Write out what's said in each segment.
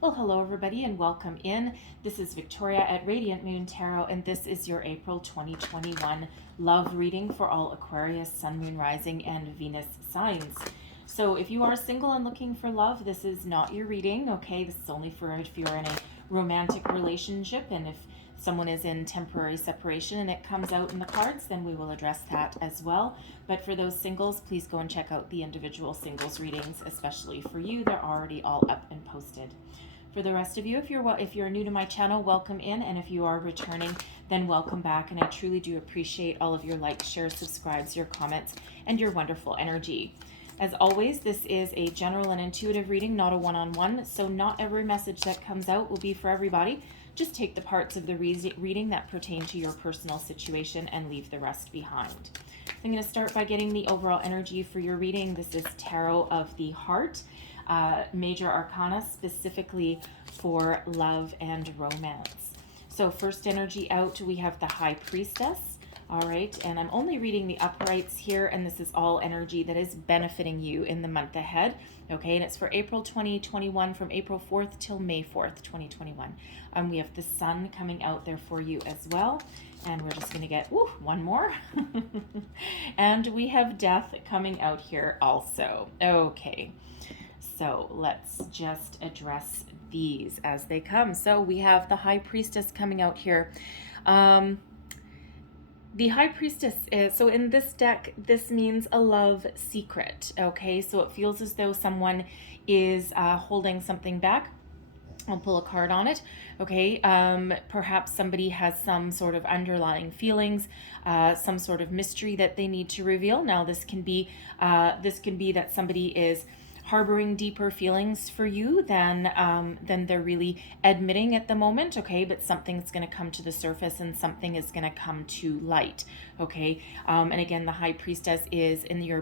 Well, hello everybody and welcome in. This is Victoria at Radiant Moon Tarot, and this is your April 2021 love reading for all Aquarius, Sun, Moon, Rising, and Venus signs. So if you are single and looking for love, this is not your reading, okay? This is only for if you're in a romantic relationship, and if someone is in temporary separation and it comes out in the cards, then we will address that as well. But for those singles, please go and check out the individual singles readings, especially for you. They're already all up and posted. For the rest of you, if you're new to my channel, welcome in, and if you are returning, then welcome back. And I truly do appreciate all of your likes, shares, subscribes, your comments, and your wonderful energy. As always, this is a general and intuitive reading, not a one-on-one, so not every message that comes out will be for everybody. Just take the parts of the reading that pertain to your personal situation and leave the rest behind. I'm going to start by getting the overall energy for your reading. This is Tarot of the Heart. Major arcana specifically for love and romance. So first energy out, we have the High Priestess. All right, and I'm only reading the uprights here, and this is all energy that is benefiting you in the month ahead. Okay, and it's for April 2021, from April 4th till May 4th, 2021. We have the Sun coming out there for you as well. And we're just going to get one more. And we have Death coming out here also. Okay. So let's just address these as they come. So we have the High Priestess coming out here. The High Priestess is, so in this deck, this means a love secret, okay? So it feels as though someone is holding something back. I'll pull a card on it, okay? Perhaps somebody has some sort of underlying feelings, some sort of mystery that they need to reveal. Now, this can be that somebody is harboring deeper feelings for you than they're really admitting at the moment, okay? But something's going to come to the surface and something is going to come to light, okay? And again, the High Priestess is in your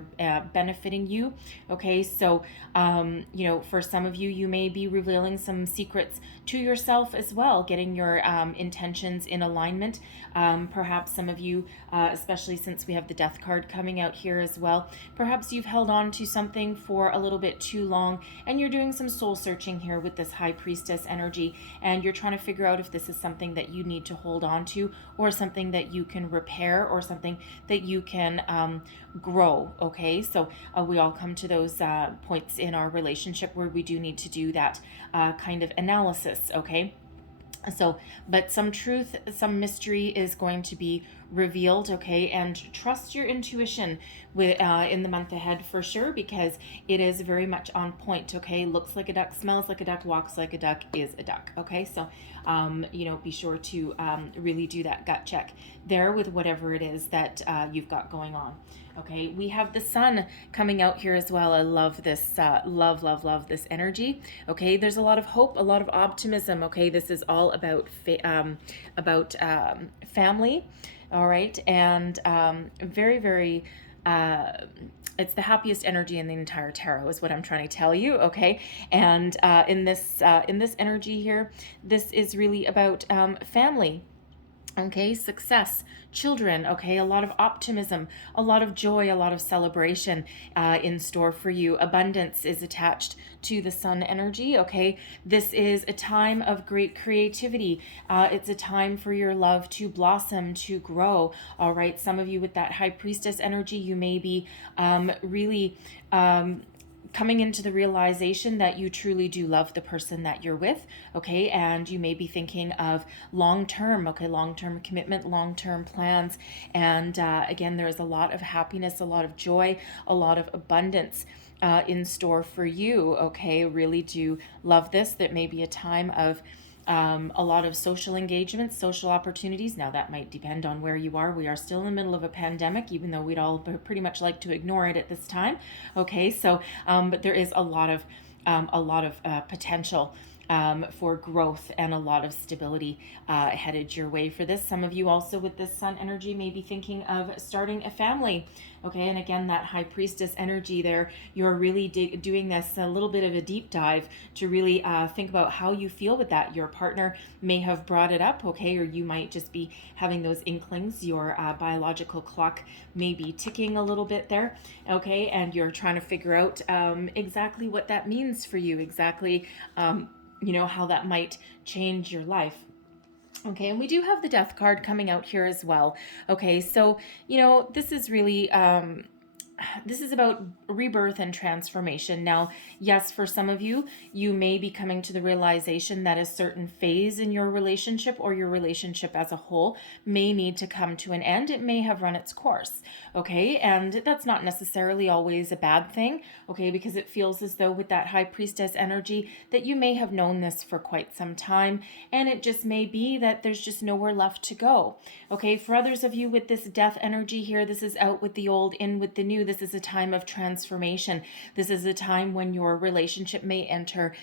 benefiting you, okay? So, you know, for some of you, you may be revealing some secrets to yourself as well, getting your intentions in alignment. Perhaps some of you, especially since we have the Death card coming out here as well, perhaps you've held on to something for a little bit too long, and you're doing some soul searching here with this High Priestess energy, and you're trying to figure out if this is something that you need to hold on to, or something that you can repair, or something that you can grow, okay? So we all come to those points in our relationship where we do need to do that kind of analysis, okay? So, but some truth, some mystery is going to be revealed, okay? And trust your intuition with in the month ahead for sure, because it is very much on point, okay? Looks like a duck, smells like a duck, walks like a duck, is a duck, okay? So, you know, be sure to really do that gut check there with whatever it is that you've got going on. Okay, we have the Sun coming out here as well. I love this, love this energy. Okay, there's a lot of hope, a lot of optimism. Okay, this is all about family. All right, and very, it's the happiest energy in the entire tarot is what I'm trying to tell you, okay? And in this energy here, this is really about family. Okay, success, children, okay, a lot of optimism, a lot of joy, a lot of celebration in store for you. Abundance is attached to the Sun energy, okay? This is a time of great creativity. It's a time for your love to blossom, to grow, all right? Some of you with that High Priestess energy, you may be really coming into the realization that you truly do love the person that you're with, okay? And you may be thinking of long-term, okay, long-term commitment, long-term plans. And again, there's a lot of happiness, a lot of joy, a lot of abundance in store for you, okay? Really do love this. That may be a time of a lot of social engagements, social opportunities. Now that might depend on where you are. We are still in the middle of a pandemic, even though we'd all pretty much like to ignore it at this time. Okay, so but there is a lot of potential for growth and a lot of stability headed your way for this. Some of you also with this Sun energy may be thinking of starting a family. Okay, and again, that High Priestess energy there, you're really doing this a little bit of a deep dive to really think about how you feel with that. Your partner may have brought it up, okay, or you might just be having those inklings. Your biological clock may be ticking a little bit there, okay, and you're trying to figure out exactly what that means for you, exactly how that might change your life. Okay, and we do have the death card coming out here as well. Okay, so, this is really, this is about rebirth and transformation. Now, yes, for some of you, you may be coming to the realization that a certain phase in your relationship or your relationship as a whole may need to come to an end. It may have run its course, okay? And that's not necessarily always a bad thing, okay? Because it feels as though with that high priestess energy that you may have known this for quite some time, and it just may be that there's just nowhere left to go, okay? For others of you with this death energy here, this is out with the old, in with the new. This is a time of transformation. This is a time when your relationship may enter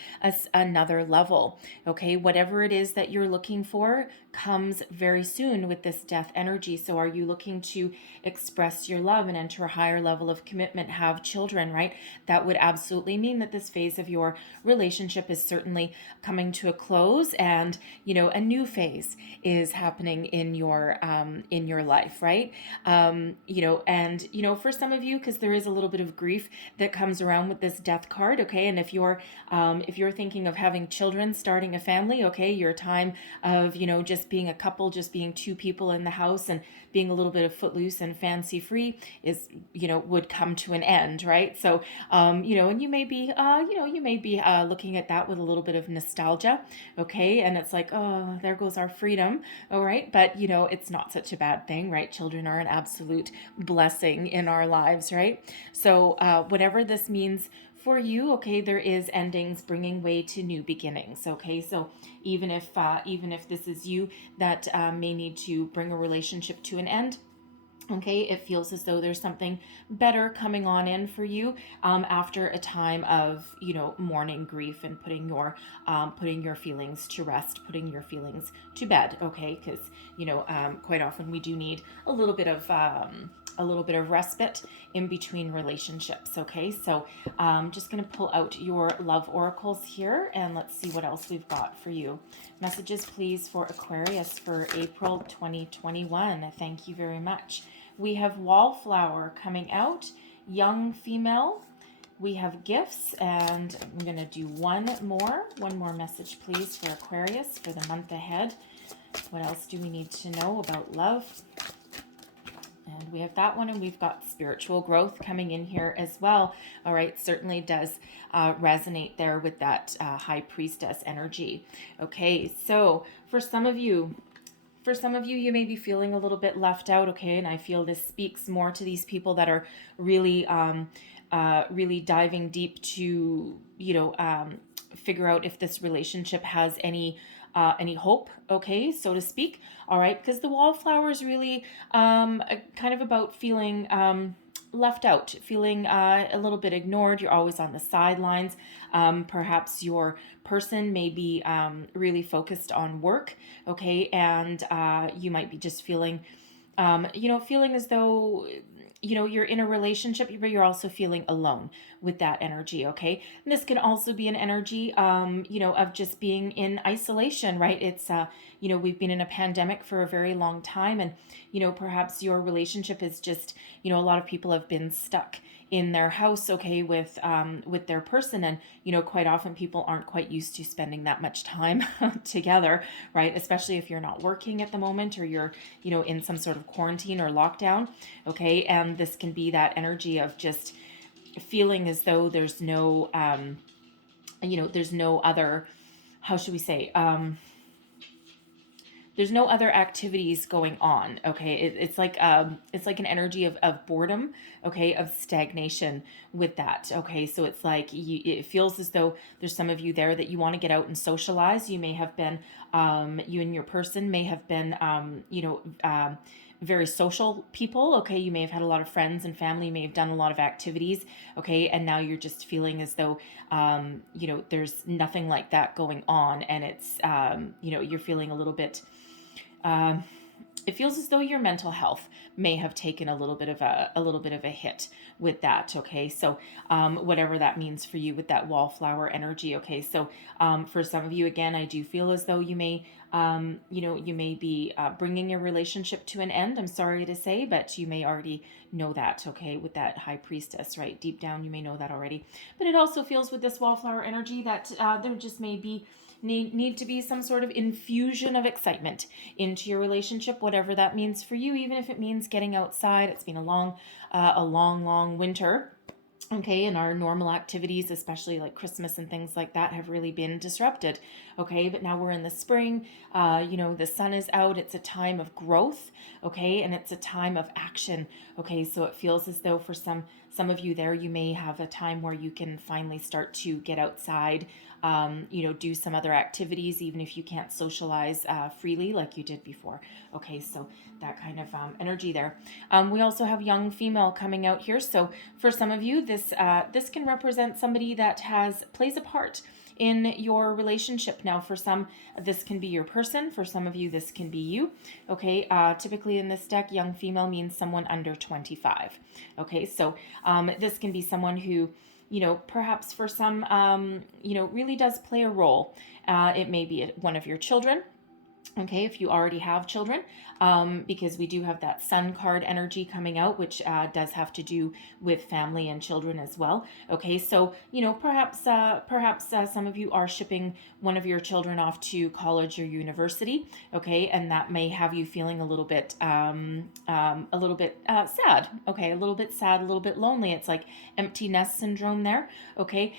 another level. Okay, whatever it is that you're looking for comes very soon with this death energy. So are you looking to express your love and enter a higher level of commitment, have children, right? That would absolutely mean that this phase of your relationship is certainly coming to a close, and a new phase is happening in your life, right? And for some of you, because there is a little bit of grief that comes around with this death card, okay? And if you're thinking of having children, starting a family, okay, your time of just being a couple, just being two people in the house and being a little bit of footloose and fancy free is would come to an end, right? So and you may be looking at that with a little bit of nostalgia, okay? And it's like, oh, there goes our freedom, all right? But it's not such a bad thing, right? Children are an absolute blessing in our lives, right? So whatever this means for you, okay, there is endings bringing way to new beginnings, okay? So even if this is you that may need to bring a relationship to an end, okay, it feels as though there's something better coming on in for you after a time of mourning, grief, and putting your feelings to rest, putting your feelings to bed, okay? Because quite often we do need a little bit of respite in between relationships, okay? So just going to pull out your love oracles here, and let's see what else we've got for you. Messages, please, for Aquarius for April 2021. Thank you very much. We have Wallflower coming out, young female. We have gifts, and I'm going to do one more message, please, for Aquarius for the month ahead. What else do we need to know about love? And we have that one, and we've got spiritual growth coming in here as well. All right, certainly does resonate there with that high priestess energy. Okay, so for some of you, you may be feeling a little bit left out, okay? And I feel this speaks more to these people that are really, really diving deep to, figure out if this relationship has any hope, okay, so to speak. All right, because the wallflower is really kind of about feeling left out, feeling a little bit ignored. You're always on the sidelines. Perhaps your person may be really focused on work, okay, and you might be just feeling, feeling as though you're in a relationship, but you're also feeling alone with that energy, okay? And this can also be an energy, of just being in isolation, right? It's, we've been in a pandemic for a very long time, and, perhaps your relationship is just, a lot of people have been stuck in their house, okay, with their person, and quite often people aren't quite used to spending that much time together, right? Especially if you're not working at the moment, or you're in some sort of quarantine or lockdown, okay? And this can be that energy of just feeling as though there's no there's no other, how should we say, there's no other activities going on, okay? It's like an energy of boredom, okay, of stagnation with that, okay? So it's like it feels as though there's some of you there that you want to get out and socialize. You may have been, you and your person may have been, very social people, okay? You may have had a lot of friends and family, may have done a lot of activities, okay? And now you're just feeling as though, there's nothing like that going on, and it's, you're feeling a little bit, it feels as though your mental health may have taken a little bit of a hit with that, okay? So whatever that means for you with that wallflower energy, okay? So for some of you, again, I do feel as though you may You may be bringing your relationship to an end. I'm sorry to say, but you may already know that, okay, with that high priestess, right? Deep down, you may know that already. But it also feels with this wallflower energy that there just may be need to be some sort of infusion of excitement into your relationship, whatever that means for you, even if it means getting outside. It's been a long winter. Okay, and our normal activities, especially like Christmas and things like that, have really been disrupted. Okay, but now we're in the spring. The sun is out. It's a time of growth. Okay, and it's a time of action. Okay, so it feels as though for some of you there, you may have a time where you can finally start to get outside. Do some other activities, even if you can't socialize freely like you did before. Okay, so that kind of energy there. We also have young female coming out here. So for some of you, this can represent somebody that plays a part in your relationship. Now, for some, this can be your person. For some of you, this can be you. Okay, typically in this deck, young female means someone under 25. Okay, so this can be someone who, perhaps for some, really does play a role. It may be one of your children. Okay, if you already have children, because we do have that sun card energy coming out, which does have to do with family and children as well. Okay, so perhaps some of you are shipping one of your children off to college or university. Okay, and that may have you feeling a little bit sad. Okay, a little bit sad, a little bit lonely. It's like empty nest syndrome there. Okay,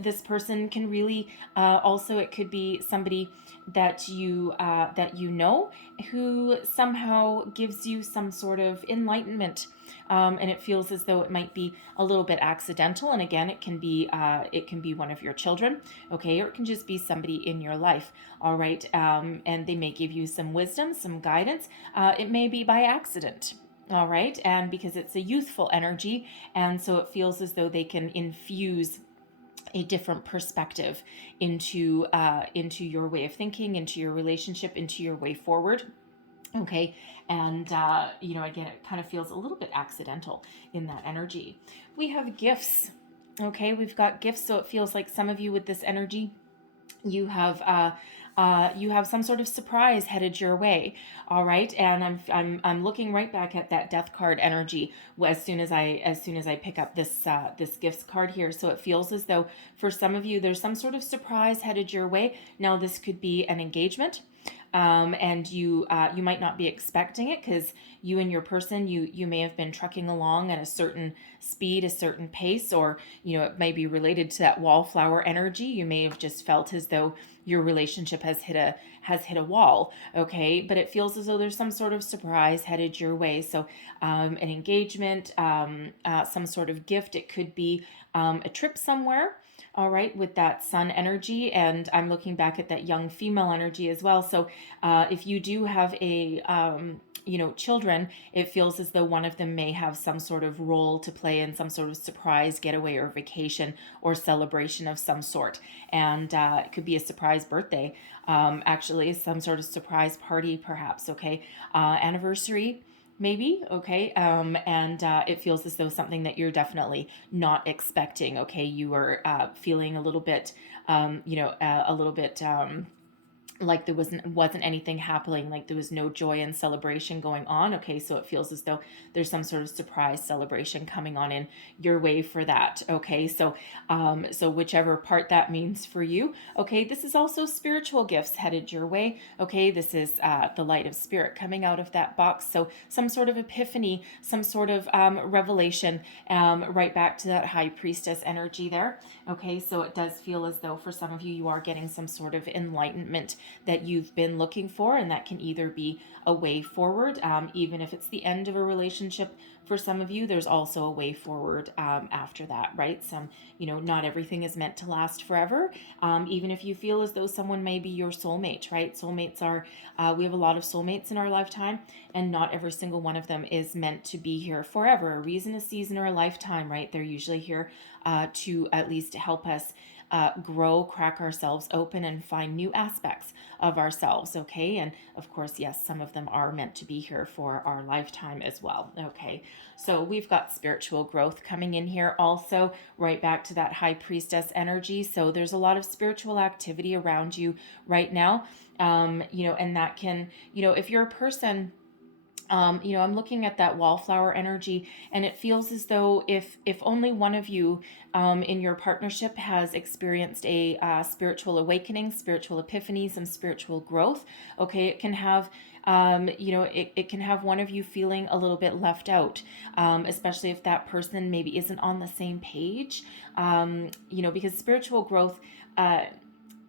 this person can really also, it could be somebody that you know who somehow gives you some sort of enlightenment, and it feels as though it might be a little bit accidental. And again, it can be one of your children, okay, or it can just be somebody in your life. All right, and they may give you some wisdom, some guidance. It may be by accident. All right, and because it's a youthful energy, and so it feels as though they can infuse a different perspective into your way of thinking, into your relationship, into your way forward. Okay, and again, it kind of feels a little bit accidental in that energy. We have gifts. Okay, we've got gifts, so it feels like some of you with this energy, you have some sort of surprise headed your way. All right, and I'm looking right back at that death card energy as soon as I pick up this gifts card here. So it feels as though for some of you there's some sort of surprise headed your way. Now this could be an engagement. And you might not be expecting it, because you and your person, you may have been trucking along at a certain speed, a certain pace, or it may be related to that wallflower energy. You may have just felt as though your relationship has hit a wall. Okay, but it feels as though there's some sort of surprise headed your way. So an engagement, some sort of gift. It could be a trip somewhere. All right, with that sun energy, and I'm looking back at that young female energy as well. So if you do have a children, it feels as though one of them may have some sort of role to play in some sort of surprise getaway or vacation or celebration of some sort. And it could be a surprise birthday, actually, some sort of surprise party perhaps. Okay, anniversary maybe. Okay, and it feels as though something that you're definitely not expecting. Okay, you are feeling a little bit like there wasn't anything happening, like there was no joy and celebration going on. Okay, so it feels as though there's some sort of surprise celebration coming on in your way for that. Okay, so whichever part that means for you. Okay, this is also spiritual gifts headed your way. Okay, this is the light of spirit coming out of that box. So some sort of epiphany, some sort of revelation, right back to that high priestess energy there. Okay, so it does feel as though for some of you, you are getting some sort of enlightenment that you've been looking for, and that can either be a way forward, even if it's the end of a relationship. For some of you, there's also a way forward after that, right? Not everything is meant to last forever, even if you feel as though someone may be your soulmate, right? Soulmates are, we have a lot of soulmates in our lifetime, and not every single one of them is meant to be here forever. A reason, a season, or a lifetime, right? They're usually here to at least help us grow, crack ourselves open, and find new aspects of ourselves. Okay. And of course, yes, some of them are meant to be here for our lifetime as well. Okay. So we've got spiritual growth coming in here also, right back to that high priestess energy. So there's a lot of spiritual activity around you right now. And that can, if you're a person, I'm looking at that wallflower energy, and it feels as though if only one of you in your partnership has experienced a spiritual awakening, spiritual epiphany, some spiritual growth, okay, it can have it can have one of you feeling a little bit left out, especially if that person maybe isn't on the same page, because spiritual growth,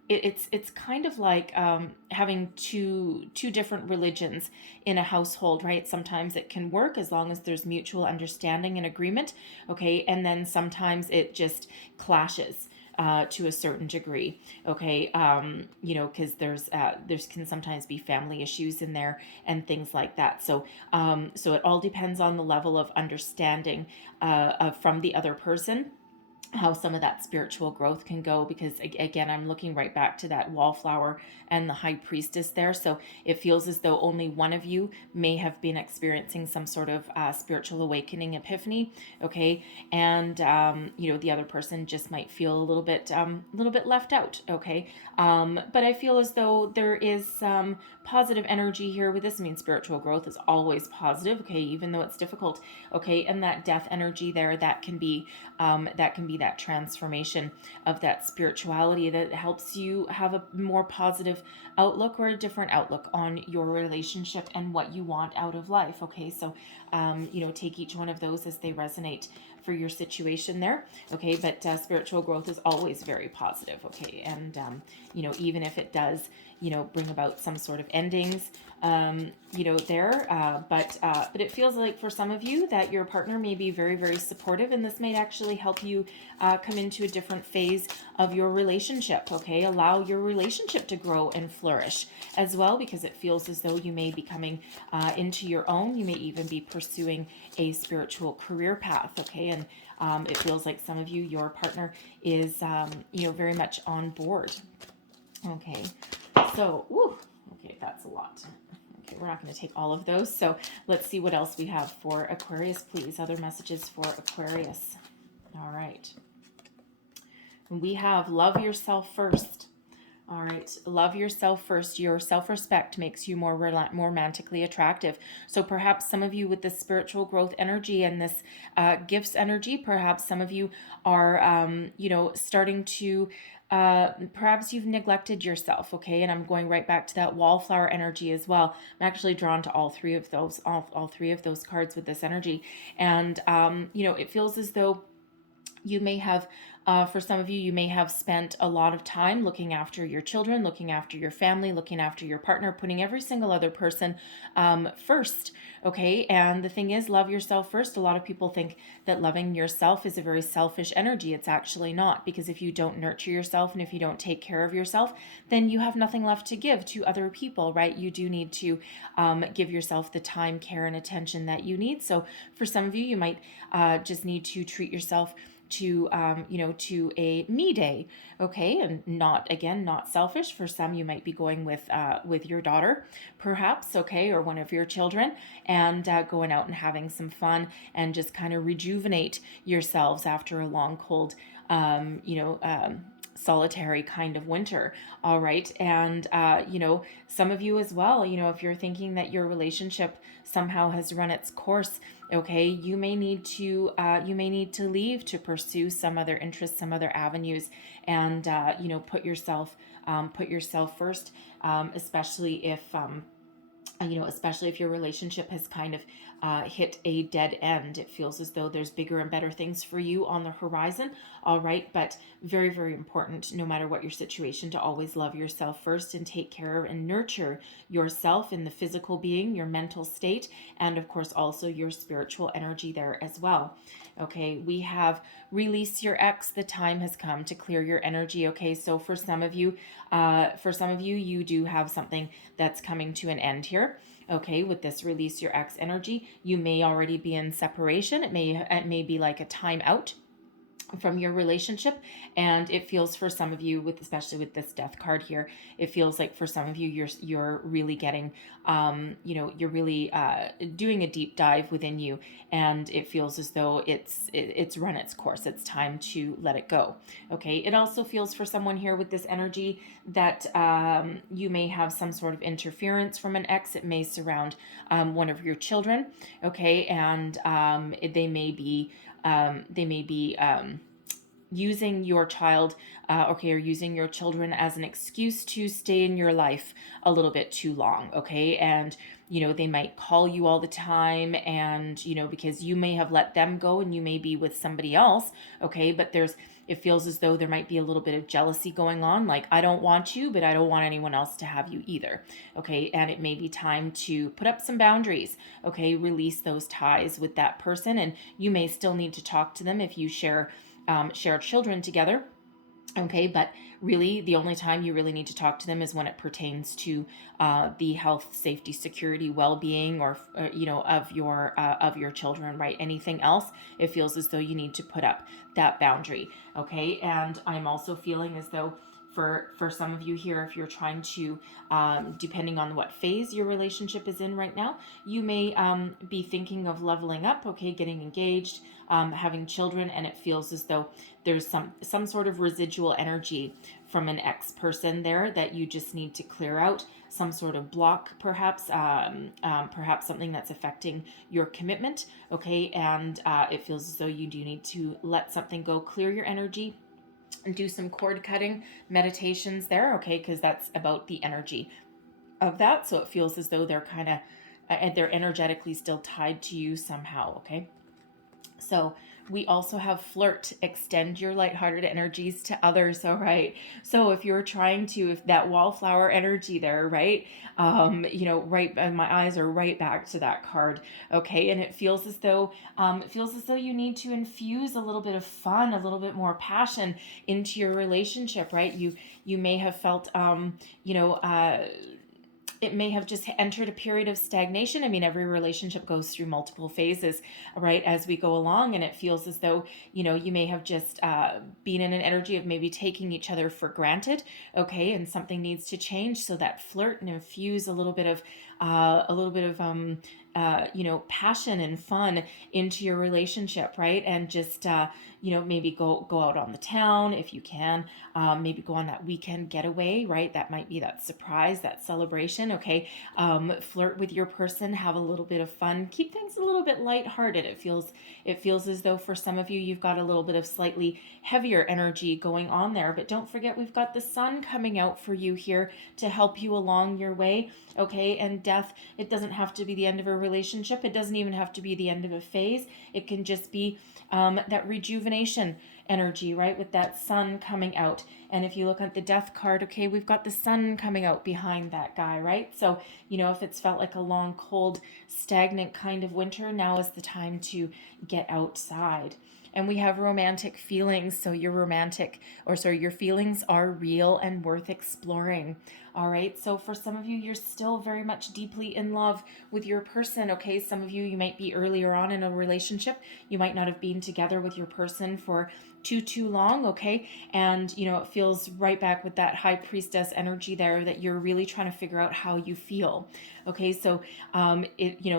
it's kind of like having two different religions in a household, right? Sometimes it can work as long as there's mutual understanding and agreement, okay, and then sometimes it just clashes to a certain degree, okay, because there's can sometimes be family issues in there and things like that. So it all depends on the level of understanding from the other person, how some of that spiritual growth can go, because again, I'm looking right back to that wallflower and the high priestess there. So it feels as though only one of you may have been experiencing some sort of spiritual awakening, epiphany, okay, and the other person just might feel a little bit left out, okay. But I feel as though there is some positive energy here with this. I mean, spiritual growth is always positive, okay, even though it's difficult, okay. And that death energy there, that can be that transformation of that spirituality that helps you have a more positive outlook or a different outlook on your relationship and what you want out of life, okay. So take each one of those as they resonate for your situation there, okay. But spiritual growth is always very positive, okay. And even if it does bring about some sort of endings there, but it feels like for some of you that your partner may be very, very supportive, and this might actually help you come into a different phase of your relationship, okay. Allow your relationship to grow and flourish as well, because it feels as though you may be coming into your own. You may even be pursuing a spiritual career path, okay. And it feels like some of you, your partner is very much on board, okay. So okay, that's a lot. Okay, we're not going to take all of those, so let's see what else we have for Aquarius, please. Other messages for Aquarius. All right, we have love yourself first. All right, love yourself first. Your self-respect makes you more romantically attractive. So perhaps some of you with this spiritual growth energy and this gifts energy, perhaps some of you are, starting to, perhaps you've neglected yourself, okay? And I'm going right back to that wallflower energy as well. I'm actually drawn to all three of those cards with this energy. And, it feels as though you may have, for some of you, you may have spent a lot of time looking after your children, looking after your family, looking after your partner, putting every single other person first, okay? And the thing is, love yourself first. A lot of people think that loving yourself is a very selfish energy. It's actually not, because if you don't nurture yourself and if you don't take care of yourself, then you have nothing left to give to other people, right? You do need to give yourself the time, care, and attention that you need. So for some of you, you might just need to treat yourself to a me day, okay, and not selfish. For some, you might be going with your daughter, perhaps, okay, or one of your children, and going out and having some fun and just kind of rejuvenate yourselves after a long, cold, solitary kind of winter. All right. And some of you as well, if you're thinking that your relationship somehow has run its course, okay, you may need to leave to pursue some other interests, some other avenues, and put yourself first, especially if your relationship has kind of hit a dead end. It feels as though there's bigger and better things for you on the horizon. All right, but very, very important, no matter what your situation, to always love yourself first and take care and nurture yourself in the physical being, your mental state, and of course also your spiritual energy there as well. Okay, we have release your ex. The time has come to clear your energy. Okay, so for some of you, you do have something that's coming to an end here. Okay, with this release your ex energy, you may already be in separation. It may be like a time out. from your relationship. And it feels for some of you, with especially with this death card here, it feels like for some of you you're really getting you're really doing a deep dive within you, and it feels as though it's run its course. It's time to let it go. Okay, it also feels for someone here with this energy that you may have some sort of interference from an ex. It may surround one of your children. Okay, and they may be using your child, or using your children as an excuse to stay in your life a little bit too long. Okay, and they might call you all the time, and because you may have let them go and you may be with somebody else. Okay, but it feels as though there might be a little bit of jealousy going on, like, I don't want you, but I don't want anyone else to have you either. Okay, and it may be time to put up some boundaries. Okay, release those ties with that person, and you may still need to talk to them if you share children together. Okay, but really the only time you really need to talk to them is when it pertains to the health, safety, security, well-being, or of your children, right? Anything else, it feels as though you need to put up that boundary. Okay, and I'm also feeling as though for some of you here, if you're trying to, depending on what phase your relationship is in right now, you may be thinking of leveling up. Okay, getting engaged, having children, and it feels as though there's some sort of residual energy from an ex person there that you just need to clear out. Some sort of block, perhaps something that's affecting your commitment. Okay, and it feels as though you do need to let something go, clear your energy, and do some cord cutting meditations there. Okay, because that's about the energy of that. So it feels as though they're kind of they're energetically still tied to you somehow. Okay, so we also have flirt, extend your lighthearted energies to others. All right, so if you're trying to, if that wallflower energy there, right, right, my eyes are right back to that card. Okay, and it feels as though you need to infuse a little bit of fun, a little bit more passion into your relationship, right? You may have felt it may have just entered a period of stagnation. I mean, every relationship goes through multiple phases, right, as we go along. And it feels as though, you may have just been in an energy of maybe taking each other for granted. Okay, and something needs to change. So that flirt and infuse a little bit of passion and fun into your relationship, right? And just, maybe go out on the town if you can, maybe go on that weekend getaway, right? That might be that surprise, that celebration. Okay, flirt with your person, have a little bit of fun, keep things a little bit lighthearted. It feels as though for some of you, you've got a little bit of slightly heavier energy going on there, but don't forget, we've got the sun coming out for you here to help you along your way. Okay, and death, it doesn't have to be the end of a relationship. It doesn't even have to be the end of a phase. It can just be that rejuvenation energy, right, with that sun coming out. And if you look at the death card, okay, we've got the sun coming out behind that guy, right? So, if it's felt like a long, cold, stagnant kind of winter, now is the time to get outside. And we have romantic feelings. So your feelings are real and worth exploring. All right. So for some of you, you're still very much deeply in love with your person. Okay. Some of you might be earlier on in a relationship. You might not have been together with your person for too long. Okay. And, it feels right back with that high priestess energy there that you're really trying to figure out how you feel. Okay. So,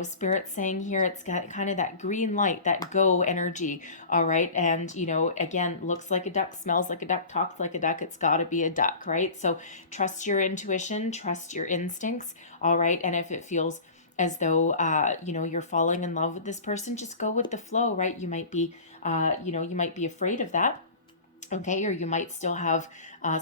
Spirit's saying here, it's got kind of that green light, that go energy. All right. And, again, looks like a duck, smells like a duck, talks like a duck. It's got to be a duck, right? So trust your intuition, trust your instincts. All right. And if it feels as though, you're falling in love with this person, just go with the flow, right? You might be afraid of that. Okay, or you might still have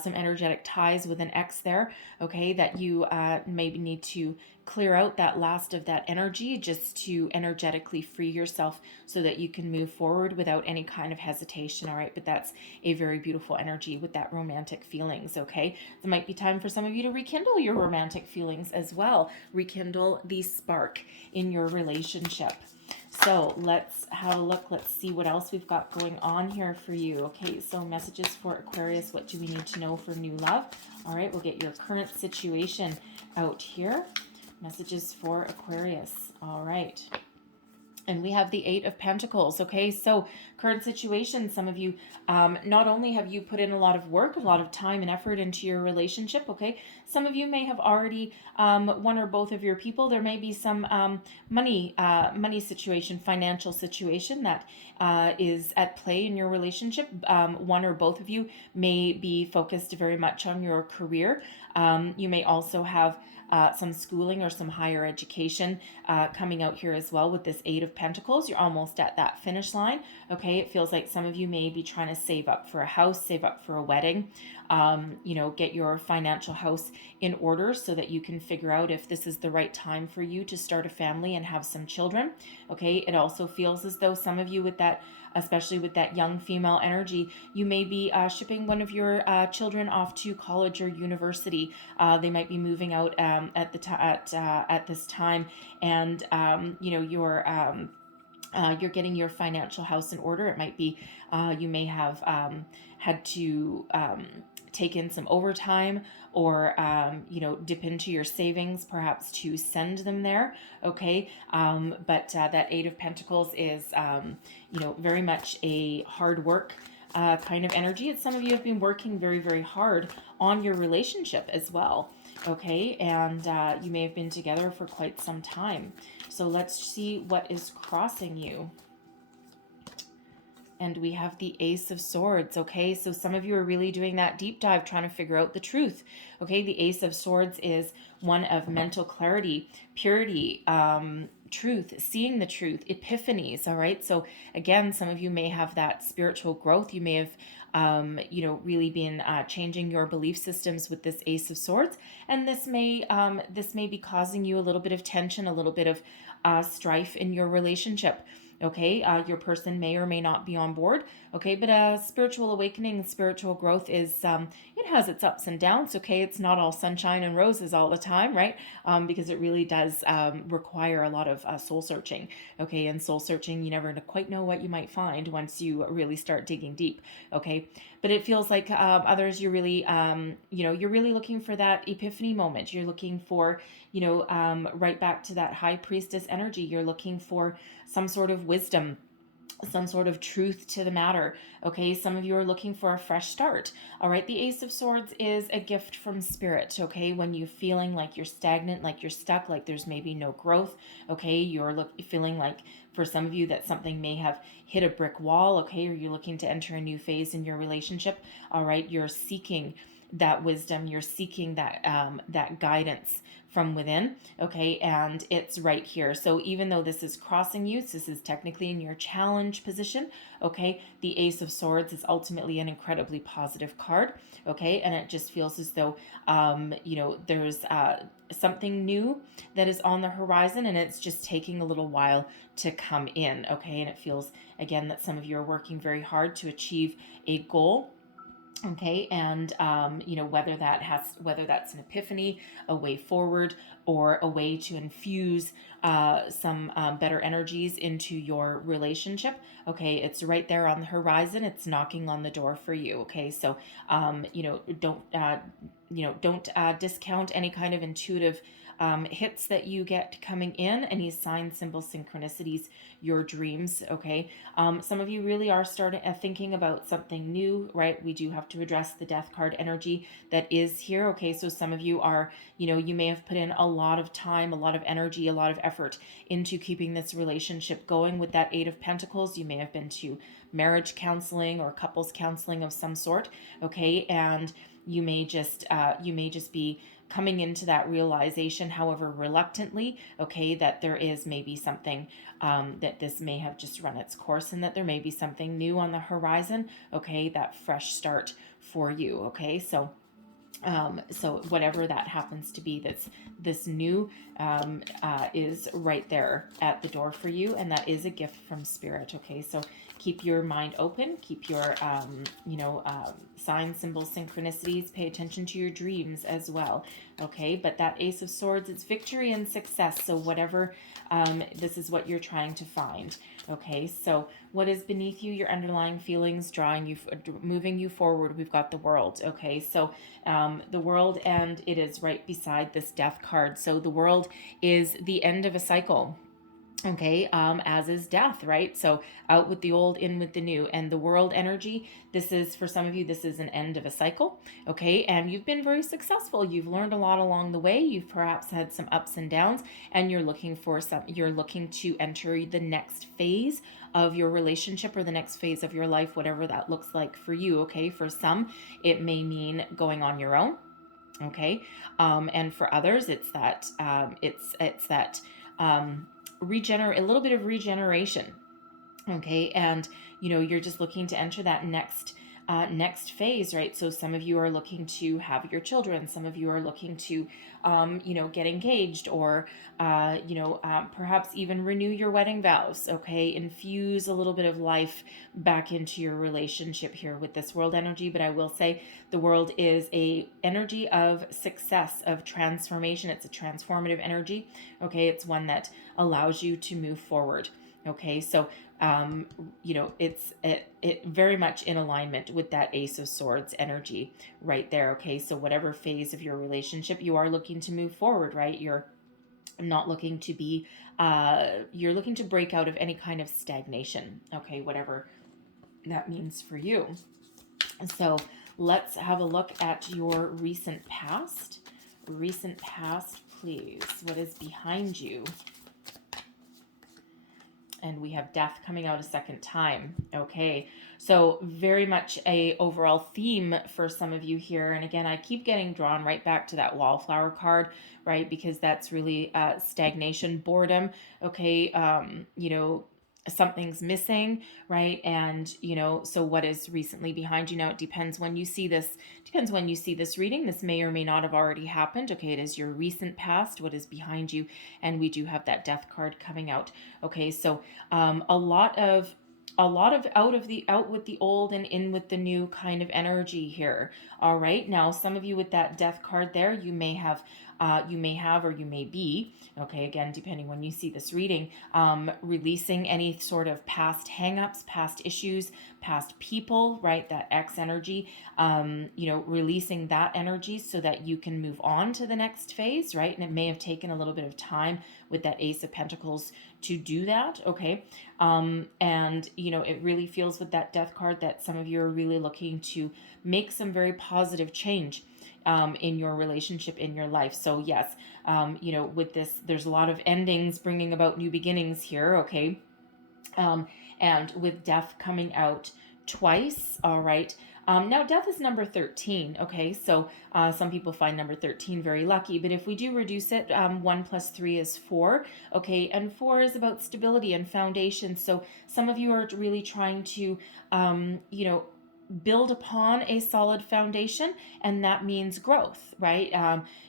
some energetic ties with an ex there, okay, that you maybe need to clear out that last of that energy just to energetically free yourself so that you can move forward without any kind of hesitation. All right, but that's a very beautiful energy with that romantic feelings. Okay, it might be time for some of you to rekindle your romantic feelings as well, rekindle the spark in your relationship. So let's have a look. Let's see what else we've got going on here for you. Okay, so messages for Aquarius. What do we need to know for new love? All right, we'll get your current situation out here. Messages for Aquarius. All right. And we have the Eight of Pentacles. Okay, so current situation, some of you, not only have you put in a lot of work, a lot of time and effort into your relationship. Okay, some of you may have already, one or both of your people, there may be some money situation, financial situation that is at play in your relationship. One or both of you may be focused very much on your career. You may also have some schooling or some higher education coming out here as well with this Eight of Pentacles. You're almost at that finish line. Okay, it feels like some of you may be trying to save up for a house, save up for a wedding, get your financial house in order so that you can figure out if this is the right time for you to start a family and have some children. Okay, it also feels as though some of you with that, especially with that young female energy, you may be shipping one of your children off to college or university. They might be moving out at this time, and you're getting your financial house in order. It might be you may have had to take in some overtime, or dip into your savings perhaps to send them there. Okay, but that Eight of Pentacles is very much a hard work kind of energy. Some of you have been working very, very hard on your relationship as well. Okay, and you may have been together for quite some time. So let's see what is crossing you. And we have the Ace of Swords. Okay, so some of you are really doing that deep dive, trying to figure out the truth. Okay, the Ace of Swords is one of mental clarity, purity, truth, seeing the truth, epiphanies. All right, so again, some of you may have that spiritual growth. You may have really been changing your belief systems with this Ace of Swords, and this may be causing you a little bit of tension, a little bit of strife in your relationship. Okay, your person may or may not be on board. Okay, but spiritual awakening, spiritual growth is, it has its ups and downs. Okay, it's not all sunshine and roses all the time, right? Because it really does require a lot of soul searching. Okay, and soul searching, you never quite know what you might find once you really start digging deep. Okay, but it feels like others, you're really, you're really looking for that epiphany moment. You're looking for, right back to that high priestess energy. You're looking for some sort of wisdom, some sort of truth to the matter. Okay, some of you are looking for a fresh start. All right, the Ace of Swords is a gift from spirit. Okay, when you're feeling like you're stagnant, like you're stuck, like there's maybe no growth. Okay, you're feeling like, for some of you, that something may have hit a brick wall. Okay, or you're looking to enter a new phase in your relationship. All right, you're seeking that wisdom, you're seeking that guidance from within. Okay, and it's right here. So even though this is crossing you, this is technically in your challenge position. Okay, the Ace of Swords is ultimately an incredibly positive card. Okay, and it just feels as though there's something new that is on the horizon, and it's just taking a little while to come in. Okay, and it feels again that some of you are working very hard to achieve a goal. Okay, and whether that's an epiphany, a way forward, or a way to infuse some better energies into your relationship. Okay, it's right there on the horizon. It's knocking on the door for you. Okay, so don't discount any kind of intuitive hits that you get coming in, any sign, symbol, synchronicities, your dreams. Okay, some of you really are starting thinking about something new, right? We do have to address the Death card energy that is here. Okay, so some of you are, you may have put in a lot of time, a lot of energy, a lot of effort into keeping this relationship going with that Eight of Pentacles. You may have been to marriage counseling or couples counseling of some sort. Okay, and you may just be coming into that realization, however reluctantly, okay, that there is maybe something, that this may have just run its course, and that there may be something new on the horizon. Okay, that fresh start for you. Okay, so whatever that happens to be, that's this new is right there at the door for you, and that is a gift from spirit. Okay, so keep your mind open, keep your signs, symbols, synchronicities, pay attention to your dreams as well. Okay, but that Ace of Swords, it's victory and success. So whatever, this is what you're trying to find. Okay, so what is beneath you, your underlying feelings, drawing you, moving you forward? We've got the World. Okay, so the World, and it is right beside this Death card. So the World is the end of a cycle. Okay, as is death, right? So out with the old, in with the new. And the world energy, this is, for some of you, this is an end of a cycle. Okay, and you've been very successful. You've learned a lot along the way. You've perhaps had some ups and downs, and you're looking to enter the next phase of your relationship, or the next phase of your life, whatever that looks like for you. Okay, for some it may mean going on your own. Okay, and for others it's that regenerate, a little bit of regeneration. Okay, and you're just looking to enter that next phase, right? So some of you are looking to have your children, some of you are looking to get engaged, or perhaps even renew your wedding vows. Okay, infuse a little bit of life back into your relationship here with this world energy. But I will say the world is a energy of success, of transformation. It's a transformative energy. Okay, it's one that allows you to move forward. Okay, so it very much in alignment with that Ace of Swords energy right there. Okay, so whatever phase of your relationship you are looking to move forward, right? You're not looking to be you're looking to break out of any kind of stagnation. Okay, whatever that means for you. So let's have a look at your recent past. Recent past, please. What is behind you? And we have death coming out a second time. Okay, so very much a overall theme for some of you here. And again, I keep getting drawn right back to that wallflower card, right? Because that's really stagnation, boredom. Okay, something's missing, right? And so what is recently behind you now? It depends when you see this. Depends when you see this reading. This may or may not have already happened. Okay, it is your recent past, what is behind you, and we do have that death card coming out. Okay, so a lot of out with the old and in with the new kind of energy here. All right, now some of you with that death card there, you may have or you may be, okay, again, depending when you see this reading, releasing any sort of past hangups, past issues, past people, right? That X energy, releasing that energy so that you can move on to the next phase, right? And it may have taken a little bit of time with that Ace of Pentacles to do that, okay? And it really feels with that death card that some of you are really looking to make some very positive change in your relationship, in your life. So yes, with this, there's a lot of endings bringing about new beginnings here, okay? And with death coming out twice, all right? Now, death is number 13, okay? So some people find number 13 very lucky, but if we do reduce it, 1 plus 3 is 4, okay? And 4 is about stability and foundation. So some of you are really trying to, build upon a solid foundation, and that means growth, right?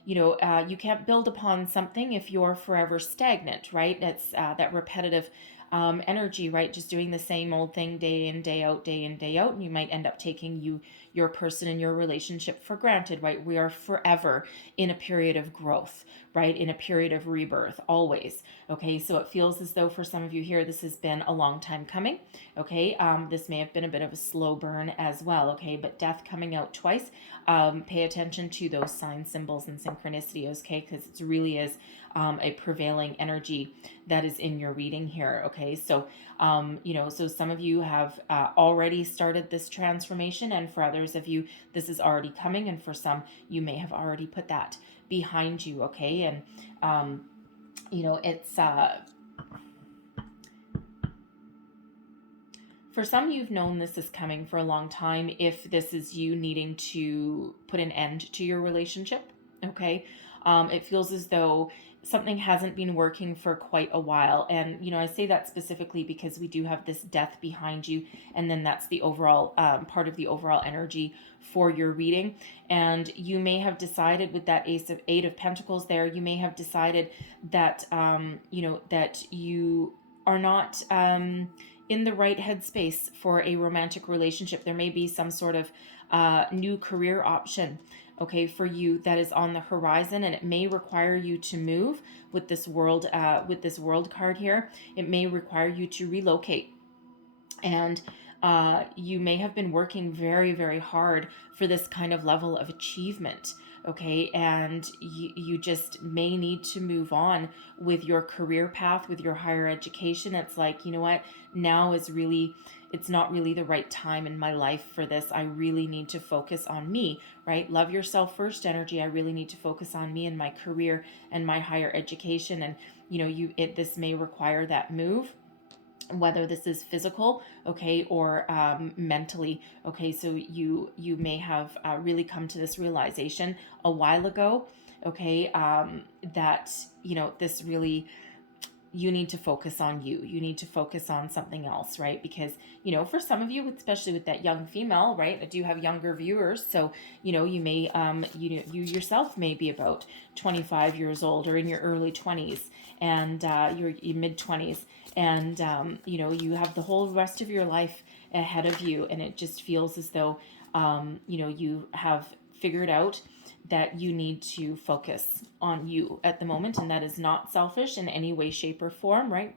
You can't build upon something if you're forever stagnant, right? That's that repetitive energy, right? Just doing the same old thing day in, day out, day in, day out, and you might end up taking your person and your relationship for granted, right? We are forever in a period of growth, right? In a period of rebirth, always. Okay, so it feels as though for some of you here, this has been a long time coming. Okay, this may have been a bit of a slow burn as well. Okay, but death coming out twice. Pay attention to those signs, symbols, and synchronicities. Okay, because it really is a prevailing energy that is in your reading here. Okay, so so some of you have already started this transformation, and for others of you, this is already coming, and for some, you may have already put that behind you. Okay, and it's for some, you've known this is coming for a long time. If this is you needing to put an end to your relationship, okay, it feels as though something hasn't been working for quite a while. And, I say that specifically because we do have this death behind you. And then that's the overall part of the overall energy for your reading. And you may have decided with that Eight of Pentacles there, you may have decided that, that you are not in the right headspace for a romantic relationship. There may be some sort of new career option, okay, for you that is on the horizon, and it may require you to move with this world card here. It may require you to relocate, and you may have been working very, very hard for this kind of level of achievement. okay? And you just may need to move on with your career path, with your higher education. It's like, you know what, now is really, it's not really the right time in my life for this. I really need to focus on me, right? Love yourself first energy. I really need to focus on me and my career and my higher education. And, you know, this may require that move, whether this is physical, okay, or mentally, okay. So you may have really come to this realization a while ago, okay, that, you know, this really, you need to focus on you. You need to focus on something else, right? Because, you know, for some of you, especially with that young female, right, I do have younger viewers. So, you know, you may, you yourself may be about 25 years old or in your early 20s, and your mid 20s. And, you know, you have the whole rest of your life ahead of you. And it just feels as though, you know, you have figured out that you need to focus on you at the moment, and that is not selfish in any way, shape, or form, right?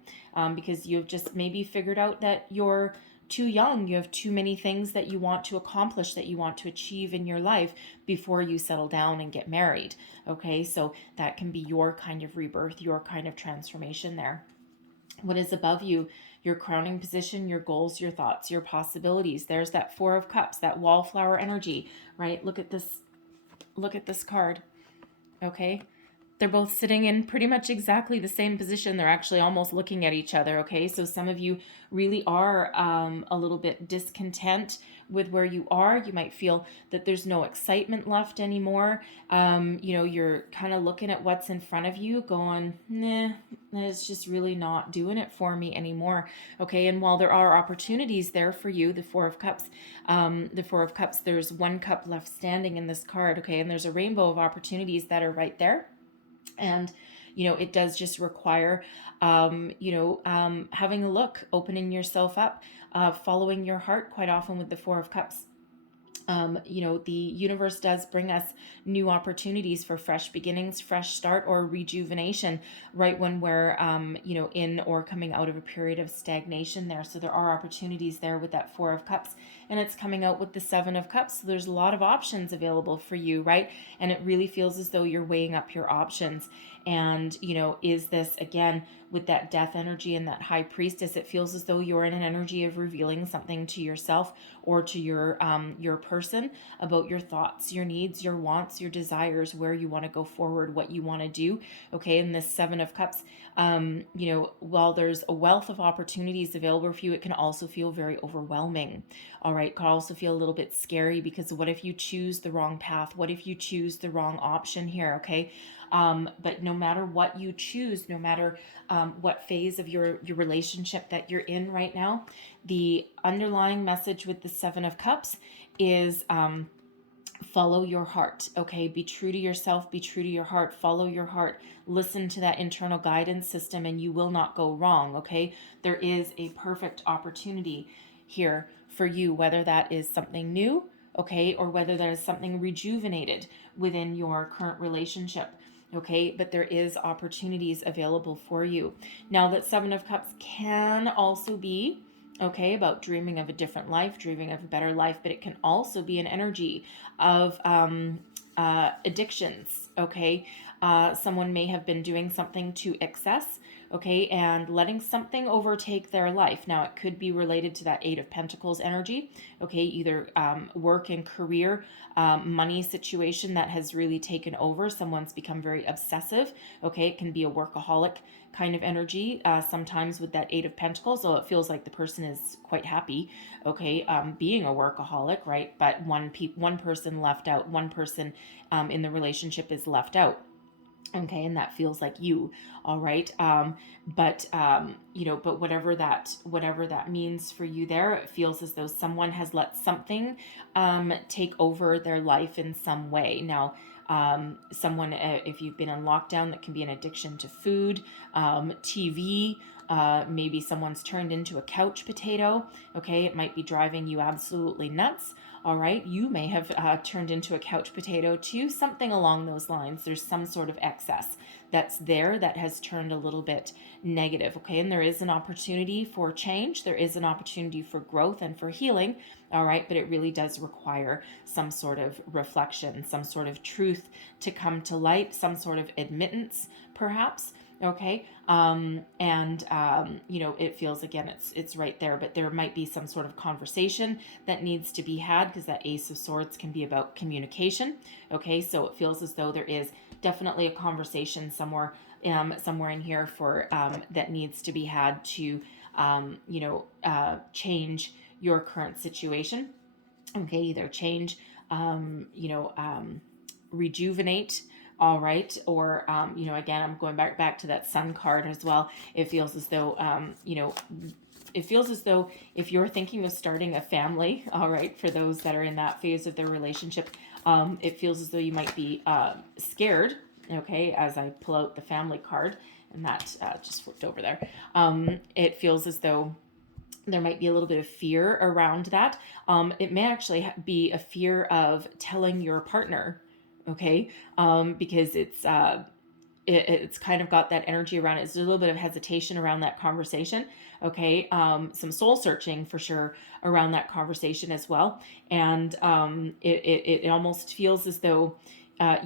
Because you've just maybe figured out that you're too young, you have too many things that you want to accomplish, that you want to achieve in your life before you settle down and get married, okay? So that can be your kind of rebirth, your kind of transformation there. What is above you? Your crowning position, your goals, your thoughts, your possibilities. There's that Four of Cups, that wallflower energy, right? Look at this card, okay? They're both sitting in pretty much exactly the same position. They're actually almost looking at each other, okay? So some of you really are a little bit discontent with where you are. You might feel that there's no excitement left anymore. You know, you're kind of looking at what's in front of you going, nah, it's just really not doing it for me anymore, okay? And while there are opportunities there for you, the Four of Cups, there's one cup left standing in this card, okay? And there's a rainbow of opportunities that are right there. And, you know, it does just require, having a look, opening yourself up, following your heart quite often with the Four of Cups. You know, the universe does bring us new opportunities for fresh beginnings, fresh start, or rejuvenation right when we're, you know, in or coming out of a period of stagnation there. So there are opportunities there with that Four of Cups, and it's coming out with the Seven of Cups. So there's a lot of options available for you, right? And it really feels as though you're weighing up your options. And, you know, is this, again, with that death energy and that high priestess, it feels as though you're in an energy of revealing something to yourself or to your person about your thoughts, your needs, your wants, your desires, where you want to go forward, what you want to do. Okay, and this Seven of Cups, you know, while there's a wealth of opportunities available for you, it can also feel very overwhelming. All right, can also feel a little bit scary, because what if you choose the wrong path? What if you choose the wrong option here? Okay. But no matter what you choose, no matter what phase of your relationship that you're in right now, the underlying message with the Seven of Cups is follow your heart, okay? Be true to yourself, be true to your heart, follow your heart, listen to that internal guidance system, and you will not go wrong, okay? There is a perfect opportunity here for you, whether that is something new, okay, or whether that is something rejuvenated within your current relationship. Okay, but there is opportunities available for you. Now, that Seven of Cups can also be, okay, about dreaming of a different life, dreaming of a better life, but it can also be an energy of addictions, okay? Someone may have been doing something to excess, okay, and letting something overtake their life. Now, it could be related to that Eight of Pentacles energy, okay, either work and career, money situation that has really taken over. Someone's become very obsessive, okay? It can be a workaholic kind of energy, sometimes with that Eight of Pentacles, so it feels like the person is quite happy, okay, being a workaholic, right? But one person left out, one person in the relationship is left out. Okay, and that feels like you, all right. But you know, but whatever that means for you there, it feels as though someone has let something take over their life in some way. Now, someone, if you've been in lockdown, that can be an addiction to food, TV. Maybe someone's turned into a couch potato. Okay, it might be driving you absolutely nuts. All right, you may have turned into a couch potato too, something along those lines. There's some sort of excess that's there that has turned a little bit negative. Okay, and there is an opportunity for change, there is an opportunity for growth and for healing. All right, but it really does require some sort of reflection, some sort of truth to come to light, some sort of admittance, perhaps. Okay, it feels, again, it's right there, but there might be some sort of conversation that needs to be had, because that Ace of Swords can be about communication. Okay, so it feels as though there is definitely a conversation somewhere in here for that needs to be had to change your current situation. Okay, either change, rejuvenate. All right, or again, I'm going back to that Sun card as well. It feels as though it feels as though if you're thinking of starting a family, all right, for those that are in that phase of their relationship, it feels as though you might be scared. Okay, as I pull out the family card, and that just flipped over there. It feels as though there might be a little bit of fear around that. It may actually be a fear of telling your partner, okay, because it's kind of got that energy around it. It's a little bit of hesitation around that conversation. Okay, some soul searching for sure around that conversation as well. And it almost feels as though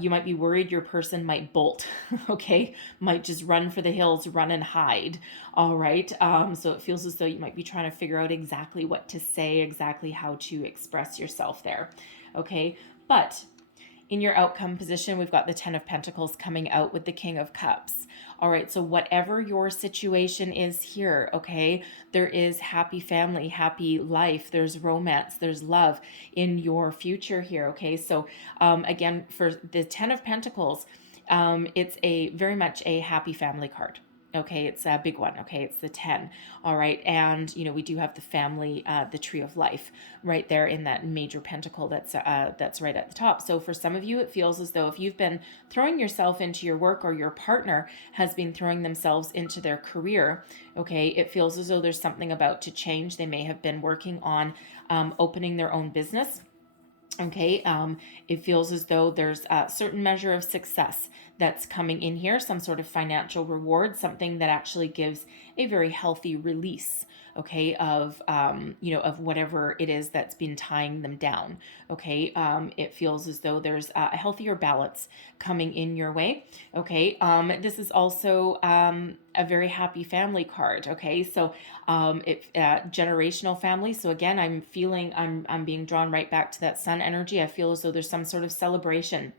you might be worried your person might bolt, okay, might just run for the hills, run and hide. All right, so it feels as though you might be trying to figure out exactly what to say, exactly how to express yourself there. Okay, but in your outcome position, we've got the Ten of Pentacles coming out with the King of Cups. All right, so whatever your situation is here, okay, there is happy family, happy life, there's romance, there's love in your future here, okay? So again, for the Ten of Pentacles, it's a very much a happy family card. Okay, it's a big one. Okay, it's the 10. All right, and we do have the family, the tree of life, right there in that major pentacle that's right at the top. So for some of you, it feels as though if you've been throwing yourself into your work, or your partner has been throwing themselves into their career, okay, it feels as though there's something about to change. They may have been working on opening their own business. Okay, it feels as though there's a certain measure of success that's coming in here, some sort of financial reward, something that actually gives a very healthy release, okay, of of whatever it is that's been tying them down. Okay, it feels as though there's a healthier balance coming in your way. Okay, this is also a very happy family card. Okay, so generational family. So again, I'm being drawn right back to that Sun energy. I feel as though there's some sort of celebration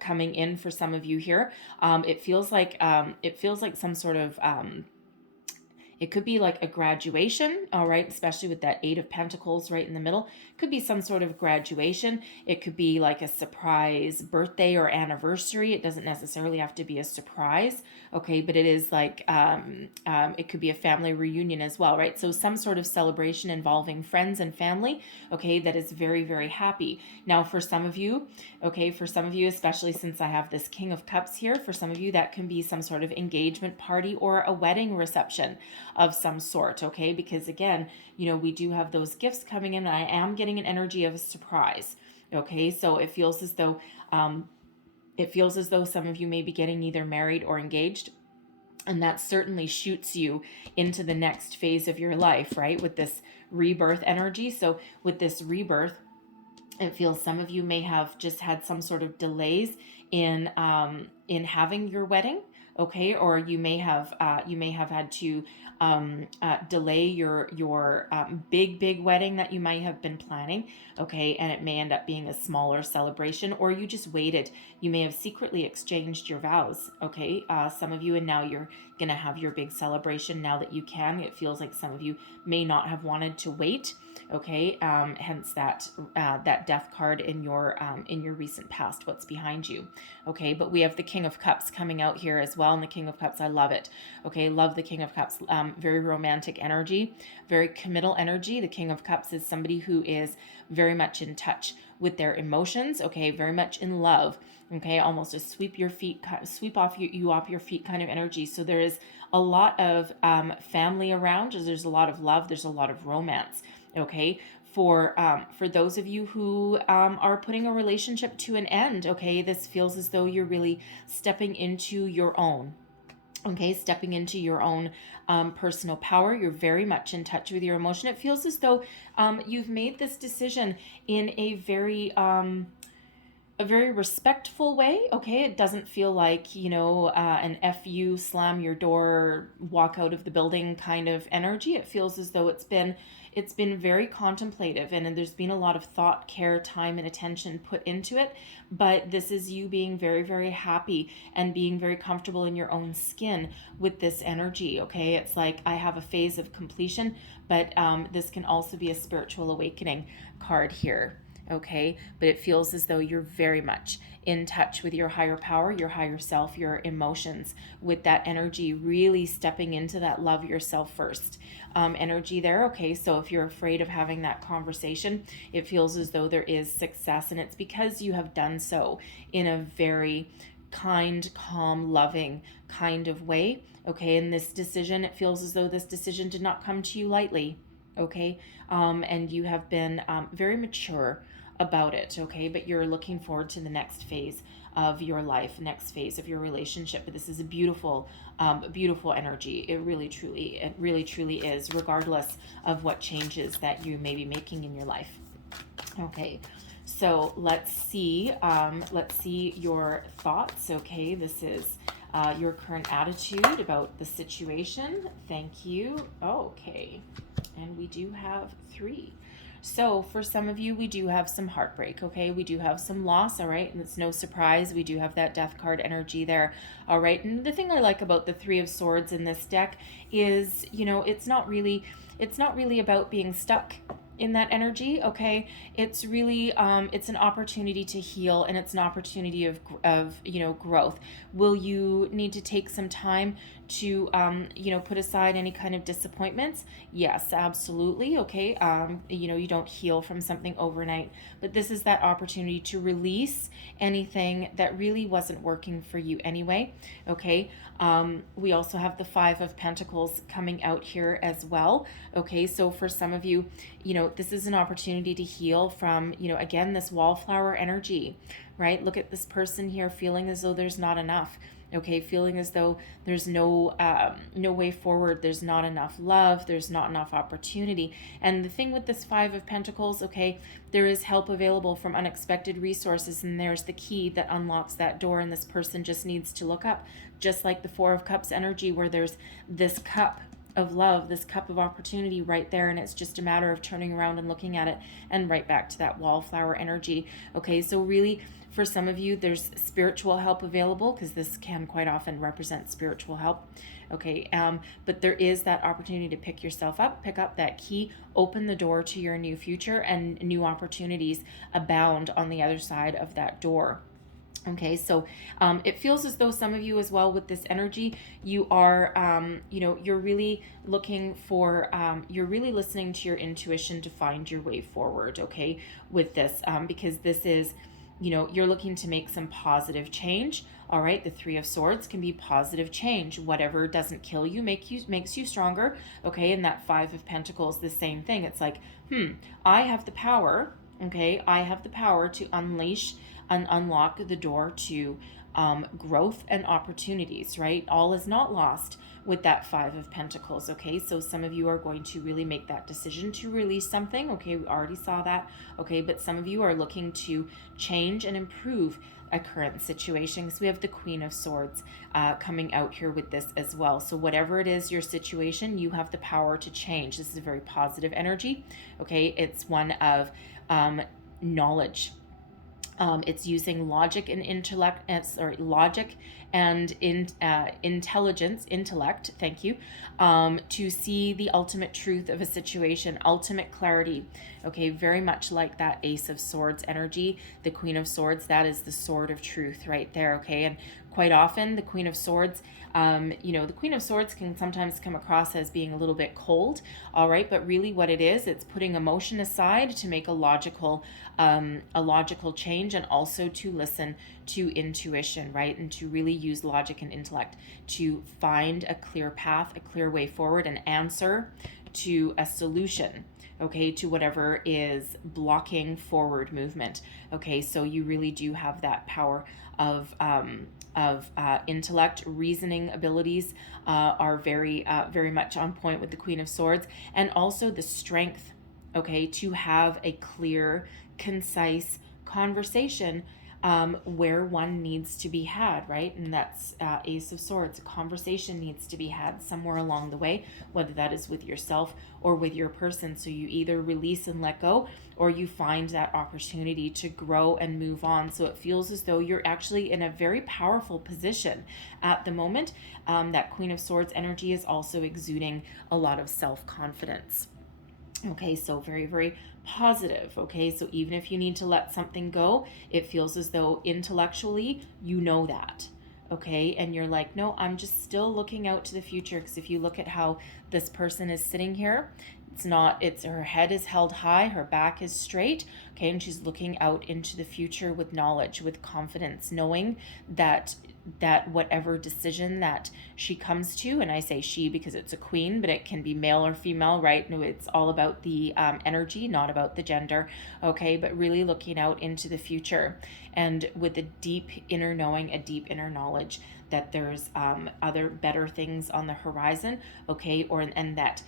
coming in for some of you here. It feels like some sort of it could be like a graduation, all right, especially with that Eight of Pentacles right in the middle. It could be some sort of graduation. It could be like a surprise birthday or anniversary. It doesn't necessarily have to be a surprise, okay, but it is like, it could be a family reunion as well, right? So some sort of celebration involving friends and family, okay, that is very, very happy. Now, for some of you, especially since I have this King of Cups here, for some of you, that can be some sort of engagement party or a wedding reception of some sort, okay? Because again, we do have those gifts coming in, and I am getting an energy of a surprise, okay? So it feels as though some of you may be getting either married or engaged, and that certainly shoots you into the next phase of your life, right? With this rebirth energy. So with this rebirth, it feels some of you may have just had some sort of delays in having your wedding, okay, or you may have had to delay your big wedding that you might have been planning, okay, and it may end up being a smaller celebration, or you just waited. You may have secretly exchanged your vows, okay, some of you, and now you're gonna have your big celebration now that you can. It feels like some of you may not have wanted to wait, okay, hence that death card in your recent past, what's behind you, okay. But we have the King of Cups coming out here as well, and the King of Cups, I love it, okay, love the King of Cups. Very romantic energy, very committal energy. The King of Cups is somebody who is very much in touch with their emotions, okay, very much in love, okay, almost a sweep off your feet kind of energy. So there is a lot of family around. There's a lot of love, there's a lot of romance, okay. for those of you who are putting a relationship to an end, okay, this feels as though you're really stepping into your own. Okay, stepping into your own personal power. You're very much in touch with your emotion. It feels as though you've made this decision in a very respectful way. Okay, it doesn't feel like, an fu, slam your door, walk out of the building kind of energy. It feels as though it's been very contemplative, and there's been a lot of thought, care, time, and attention put into it. But this is you being very, very happy and being very comfortable in your own skin with this energy. Okay, it's like I have a phase of completion, but this can also be a spiritual awakening card here. Okay, but it feels as though you're very much in touch with your higher power, your higher self, your emotions, with that energy really stepping into that love yourself first energy there. Okay, so if you're afraid of having that conversation, it feels as though there is success, and it's because you have done so in a very kind, calm, loving kind of way. Okay, and this decision, it feels as though this decision did not come to you lightly. Okay, and you have been very mature about it. Okay, but you're looking forward to the next phase of your life, next phase of your relationship. But this is a beautiful energy. It really truly is, regardless of what changes that you may be making in your life. Okay, so let's see your thoughts. Okay, this is your current attitude about the situation. Thank you. Okay, and we do have 3. So for some of you, we do have some heartbreak, okay? We do have some loss, all right? And it's no surprise. We do have that death card energy there, all right? And the thing I like about the 3 of Swords in this deck is, it's not really about being stuck in that energy. Okay, it's really it's an opportunity to heal, and it's an opportunity of growth. Will you need to take some time to put aside any kind of disappointments? Yes, absolutely. Okay, you don't heal from something overnight, but this is that opportunity to release anything that really wasn't working for you anyway. Okay, we also have the 5 of Pentacles coming out here as well. Okay, so for some of you, this is an opportunity to heal from, again, this wallflower energy, right? Look at this person here feeling as though there's not enough. Okay, feeling as though there's no way forward, there's not enough love, there's not enough opportunity. And the thing with this 5 of Pentacles, okay, there is help available from unexpected resources, and there's the key that unlocks that door, and this person just needs to look up. Just like the 4 of Cups energy, where there's this cup of love, this cup of opportunity right there, and it's just a matter of turning around and looking at it, and right back to that wallflower energy. Okay, so really, for some of you, there's spiritual help available, because this can quite often represent spiritual help. Okay, but there is that opportunity to pick yourself up, pick up that key, open the door to your new future, and new opportunities abound on the other side of that door. Okay, so it feels as though some of you as well with this energy, you are, you're really looking for, you're really listening to your intuition to find your way forward, okay, with this, because this is, you're looking to make some positive change. All right, the 3 of Swords can be positive change. Whatever doesn't kill you, makes you stronger. Okay, and that 5 of Pentacles, the same thing. It's like, I have the power. Okay, I have the power to unleash and unlock the door to growth and opportunities, right? All is not lost with that 5 of Pentacles, okay? So some of you are going to really make that decision to release something, okay? We already saw that, okay? But some of you are looking to change and improve a current situation, because we have the Queen of Swords coming out here with this as well. So whatever it is, your situation, you have the power to change. This is a very positive energy, okay? It's one of knowledge. It's using logic and intellect, intellect, thank you, to see the ultimate truth of a situation, ultimate clarity. Okay, very much like that Ace of Swords energy, the Queen of Swords, that is the sword of truth right there, okay? And quite often the Queen of Swords, the Queen of Swords can sometimes come across as being a little bit cold, all right? But really what it is, it's putting emotion aside to make a logical change, and also to listen to intuition, right? And to really use logic and intellect to find a clear path, a clear way forward, an answer to a solution, okay, to whatever is blocking forward movement. Okay, so you really do have that power of intellect. Reasoning abilities are very much on point with the Queen of Swords, and also the strength, okay, to have a clear, concise conversation where one needs to be had, right? And that's Ace of Swords. A conversation needs to be had somewhere along the way, whether that is with yourself or with your person. So you either release and let go, or you find that opportunity to grow and move on. So it feels as though you're actually in a very powerful position at the moment. That Queen of Swords energy is also exuding a lot of self-confidence. Okay, so very, very positive. Okay, so even if you need to let something go, it feels as though intellectually you know that. Okay, and you're like, no, I'm just still looking out to the future. Because if you look at how this person is sitting here, it's her head is held high, her back is straight, okay, and she's looking out into the future with knowledge, with confidence, knowing that whatever decision that she comes to, and I say she because it's a queen, but it can be male or female, right? No, it's all about the energy, not about the gender, okay? But really looking out into the future, and with a deep inner knowing, a deep inner knowledge that there's other better things on the horizon, okay? And that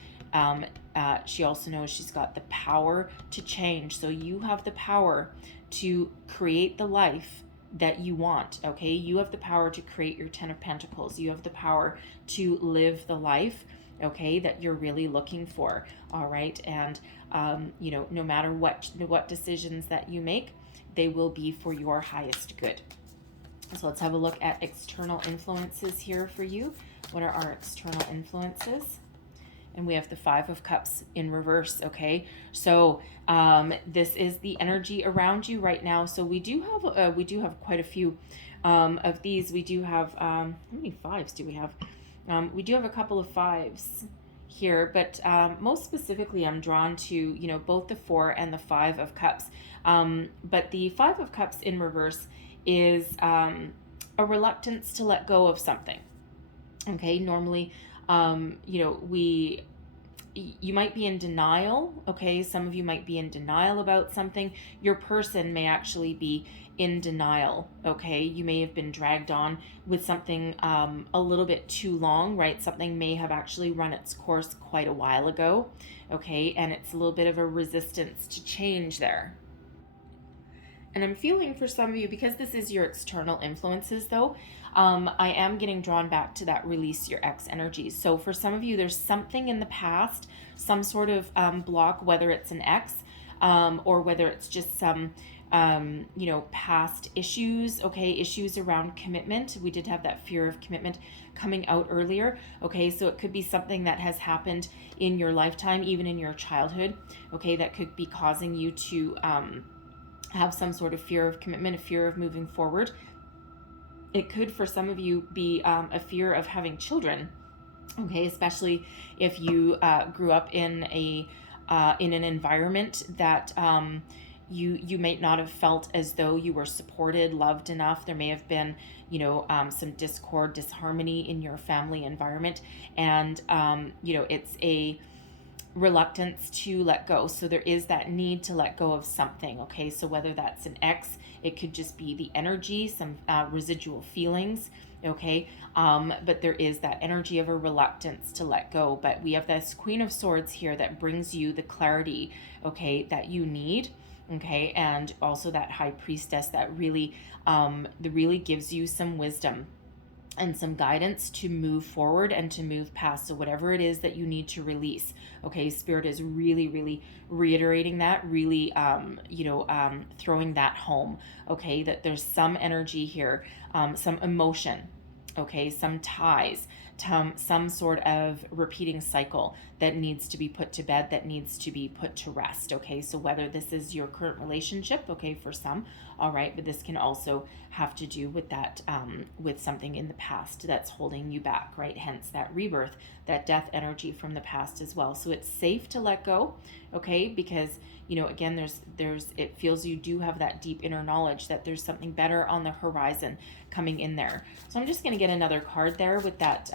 she also knows she's got the power to change. So you have the power to create the life that you want, okay? You have the power to create your 10 of Pentacles. You have the power to live the life, okay, that you're really looking for, all right? And, no matter what decisions that you make, they will be for your highest good. So let's have a look at external influences here for you. What are our external influences? And we have the Five of Cups in reverse, okay? So this is the energy around you right now. So we do have quite a few of these. We do have, how many fives do we have? We do have a couple of fives here, but most specifically I'm drawn to, both the Four and the Five of Cups. But the Five of Cups in reverse is a reluctance to let go of something, okay? Normally, you might be in denial, okay? Some of you might be in denial about something. Your person may actually be in denial, okay? You may have been dragged on with something a little bit too long, right? Something may have actually run its course quite a while ago, okay? And it's a little bit of a resistance to change there. And I'm feeling for some of you, because this is your external influences though, I am getting drawn back to that release your ex energies. So for some of you, there's something in the past, some sort of block, whether it's an ex or whether it's just some, past issues, okay, issues around commitment. We did have that fear of commitment coming out earlier, okay, so it could be something that has happened in your lifetime, even in your childhood, okay, that could be causing you to have some sort of fear of commitment, a fear of moving forward. It could, for some of you, be a fear of having children, okay, especially if you grew up in an environment that you may not have felt as though you were supported, loved enough. There may have been, some discord, disharmony in your family environment, and it's a reluctance to let go. So there is that need to let go of something, okay? So whether that's an ex, it could just be the energy, some residual feelings, okay? But there is that energy of a reluctance to let go. But we have this Queen of Swords here that brings you the clarity, okay, that you need, okay? And also that High Priestess that really gives you some wisdom and some guidance to move forward and to move past. So whatever it is that you need to release, okay, Spirit is really, really reiterating that, really, throwing that home, okay, that there's some energy here, some emotion, okay, some ties, some sort of repeating cycle that needs to be put to bed, that needs to be put to rest, okay? So whether this is your current relationship, okay, for some, all right, but this can also have to do with that, with something in the past that's holding you back, right? Hence that rebirth, that death energy from the past as well. So it's safe to let go, okay? Because, again, it feels you do have that deep inner knowledge that there's something better on the horizon coming in there. So I'm just going to get another card there with that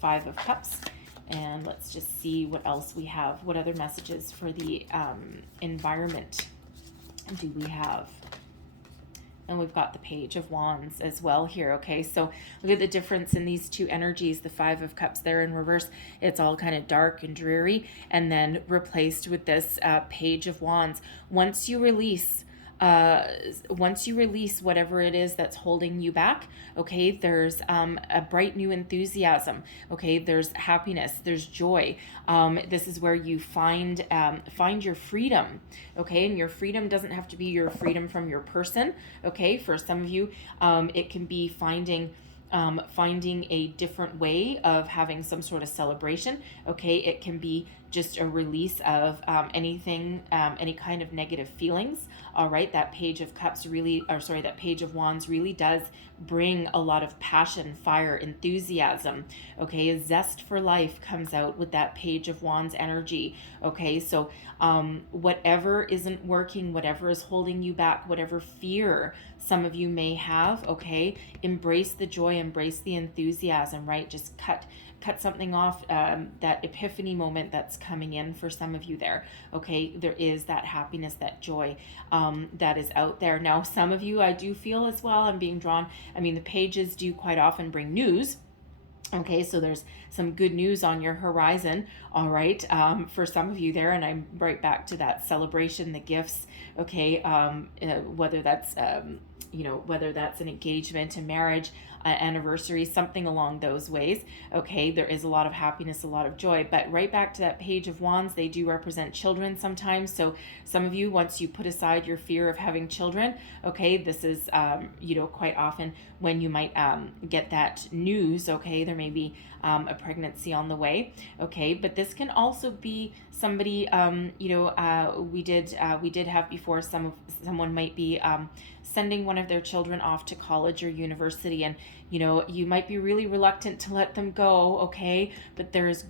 Five of Cups. And let's just see what else we have. What other messages for the environment do we have? And we've got the Page of Wands as well here. Okay, so look at the difference in these two energies. The Five of Cups there in reverse, it's all kind of dark and dreary, and then replaced with this Page of Wands. Once you release whatever it is that's holding you back, okay, there's a bright new enthusiasm. Okay, there's happiness, there's joy. This is where you find your freedom. Okay, and your freedom doesn't have to be your freedom from your person. Okay, for some of you, it can be finding a different way of having some sort of celebration. Okay, it can be just a release of anything, any kind of negative feelings. All right, that Page of Cups that Page of Wands really does bring a lot of passion, fire, enthusiasm. Okay, a zest for life comes out with that Page of Wands energy. Okay, so whatever isn't working, whatever is holding you back, whatever fear some of you may have, okay, embrace the joy, embrace the enthusiasm, right? Just cut something off, that epiphany moment that's coming in for some of you there. Okay, there is that happiness, that joy that is out there. Now, some of you, I do feel as well, I'm being drawn. I mean, the pages do quite often bring news. Okay, so there's some good news on your horizon, all right, for some of you there, and I'm right back to that celebration, the gifts, okay, whether that's, whether that's an engagement, a marriage, anniversary, something along those ways. Okay, there is a lot of happiness, a lot of joy, but right back to that Page of Wands, they do represent children sometimes. So some of you, once you put aside your fear of having children, okay, this is, quite often when you might get that news. Okay, there may be a pregnancy on the way. Okay, but this can also be somebody, we did have before, someone might be sending one of their children off to college or university, and you might be really reluctant to let them go. Okay, but there's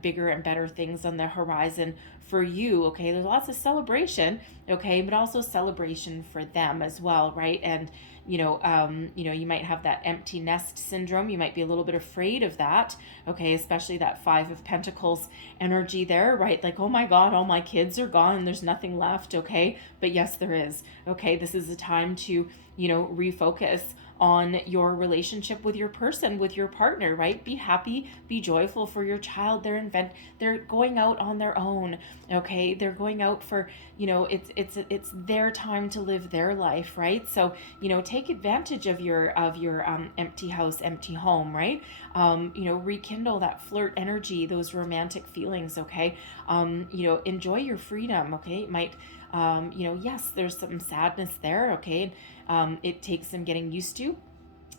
bigger and better things on the horizon for you. Okay, there's lots of celebration. Okay, but also celebration for them as well, right? And you might have that empty nest syndrome. You might be a little bit afraid of that. Okay, especially that Five of Pentacles energy there, right? Like, oh my God, all my kids are gone and there's nothing left. Okay, but yes, there is. Okay, this is a time to, refocus on your relationship with your person, with your partner, right? Be happy, be joyful for your child. They're going out on their own. Okay, they're going out for, it's their time to live their life, right? So, take advantage of your empty house, empty home, right? Rekindle that flirt energy, those romantic feelings. Okay, enjoy your freedom. Okay, it might, yes, there's some sadness there. Okay, it takes some getting used to,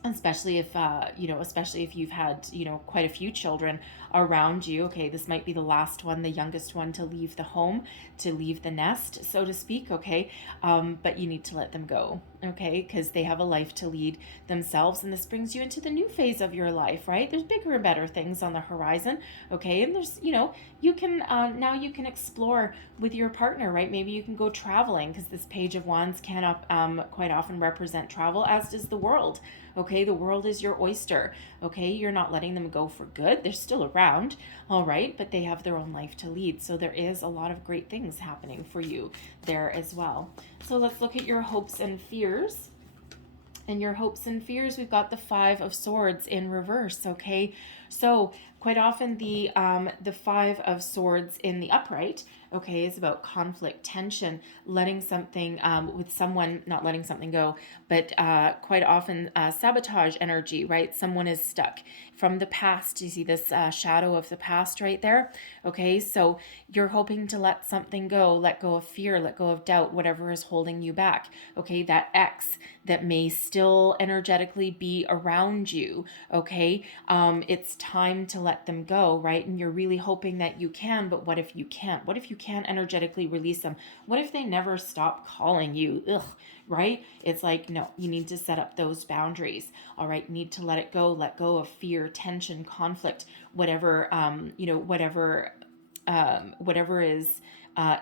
especially if you've had, quite a few children around you. Okay, this might be the last one, the youngest one to leave the home, to leave the nest, so to speak. Okay, but you need to let them go. Okay, because they have a life to lead themselves, and this brings you into the new phase of your life, right? There's bigger and better things on the horizon. Okay, and there's, you can now you can explore with your partner, right? Maybe you can go traveling, because this Page of Wands can quite often represent travel, as does the world. Okay, the world is your oyster. Okay, you're not letting them go for good. They're still around, all right, but they have their own life to lead. So there is a lot of great things happening for you there as well. So let's look at your hopes and fears. And your hopes and fears, we've got the Five of Swords in reverse. Okay, so quite often the Five of Swords in the upright, okay, is about conflict, tension, letting something with someone, not letting something go, but quite often sabotage energy, right? Someone is stuck from the past. You see this shadow of the past right there. Okay, so you're hoping to let something go, let go of fear, let go of doubt, whatever is holding you back. Okay, that X that may still energetically be around you. Okay, it's time to let them go, right? And you're really hoping that you can, but what if you can't? What if you can't energetically release them? What if they never stop calling you? Ugh, right? It's like, no, you need to set up those boundaries. All right, need to let it go, let go of fear, tension, conflict, whatever, whatever is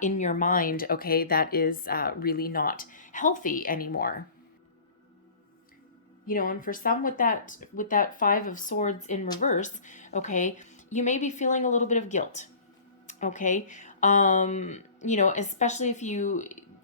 in your mind, okay, that is really not healthy anymore. And for some with that Five of Swords in reverse, okay, you may be feeling a little bit of guilt, okay, especially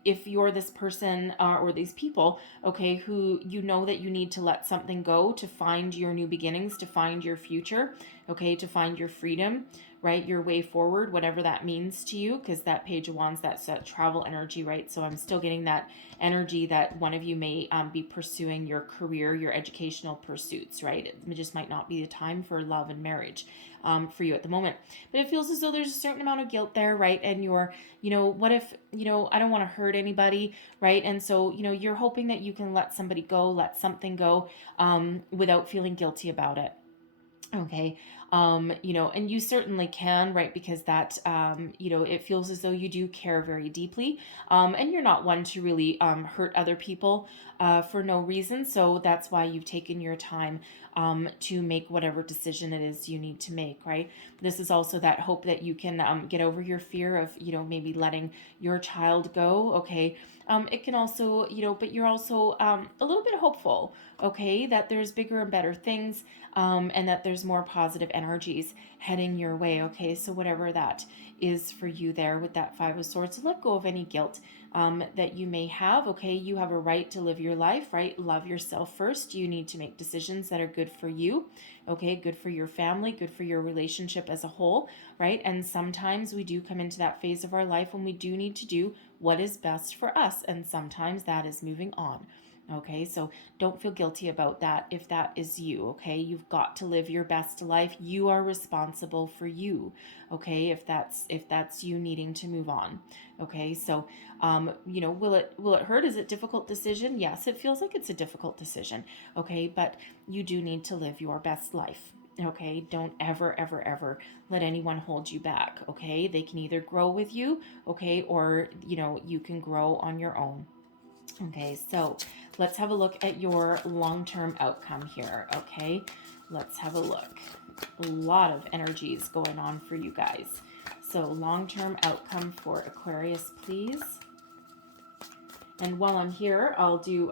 if you're this person, or these people, okay, who that you need to let something go to find your new beginnings, to find your future, okay, to find your freedom, right, your way forward, whatever that means to you, because that Page of Wands, that's that travel energy, right? So I'm still getting that energy that one of you may be pursuing your career, your educational pursuits, right? It just might not be the time for love and marriage for you at the moment. But it feels as though there's a certain amount of guilt there, right? And you're, what if, I don't want to hurt anybody, right? And so, you're hoping that you can let somebody go, let something go, without feeling guilty about it. Okay. And you certainly can, right? Because that, it feels as though you do care very deeply. And you're not one to really hurt other people for no reason. So that's why you've taken your time to make whatever decision it is you need to make, right? This is also that hope that you can get over your fear of, maybe letting your child go. Okay. It can also, but you're also a little bit hopeful, okay, that there's bigger and better things, and that there's more positive energies heading your way, okay? So whatever that is for you there with that Five of Swords, so let go of any guilt that you may have, okay? You have a right to live your life, right? Love yourself first. You need to make decisions that are good for you, okay? Good for your family, good for your relationship as a whole, right? And sometimes we do come into that phase of our life when we do need to do what is best for us, and sometimes that is moving on. Okay, so don't feel guilty about that if that is you, okay? You've got to live your best life. You are responsible for you, okay? If that's you needing to move on. Okay, so will it hurt? Is it a difficult decision? Yes, it feels like it's a difficult decision. Okay, but you do need to live your best life. Okay, don't ever, ever, ever let anyone hold you back. Okay, they can either grow with you, okay, or you can grow on your own. Okay, so let's have a look at your long-term outcome here, okay? Let's have a look. A lot of energies going on for you guys. So long-term outcome for Aquarius, please. And while I'm here, I'll do,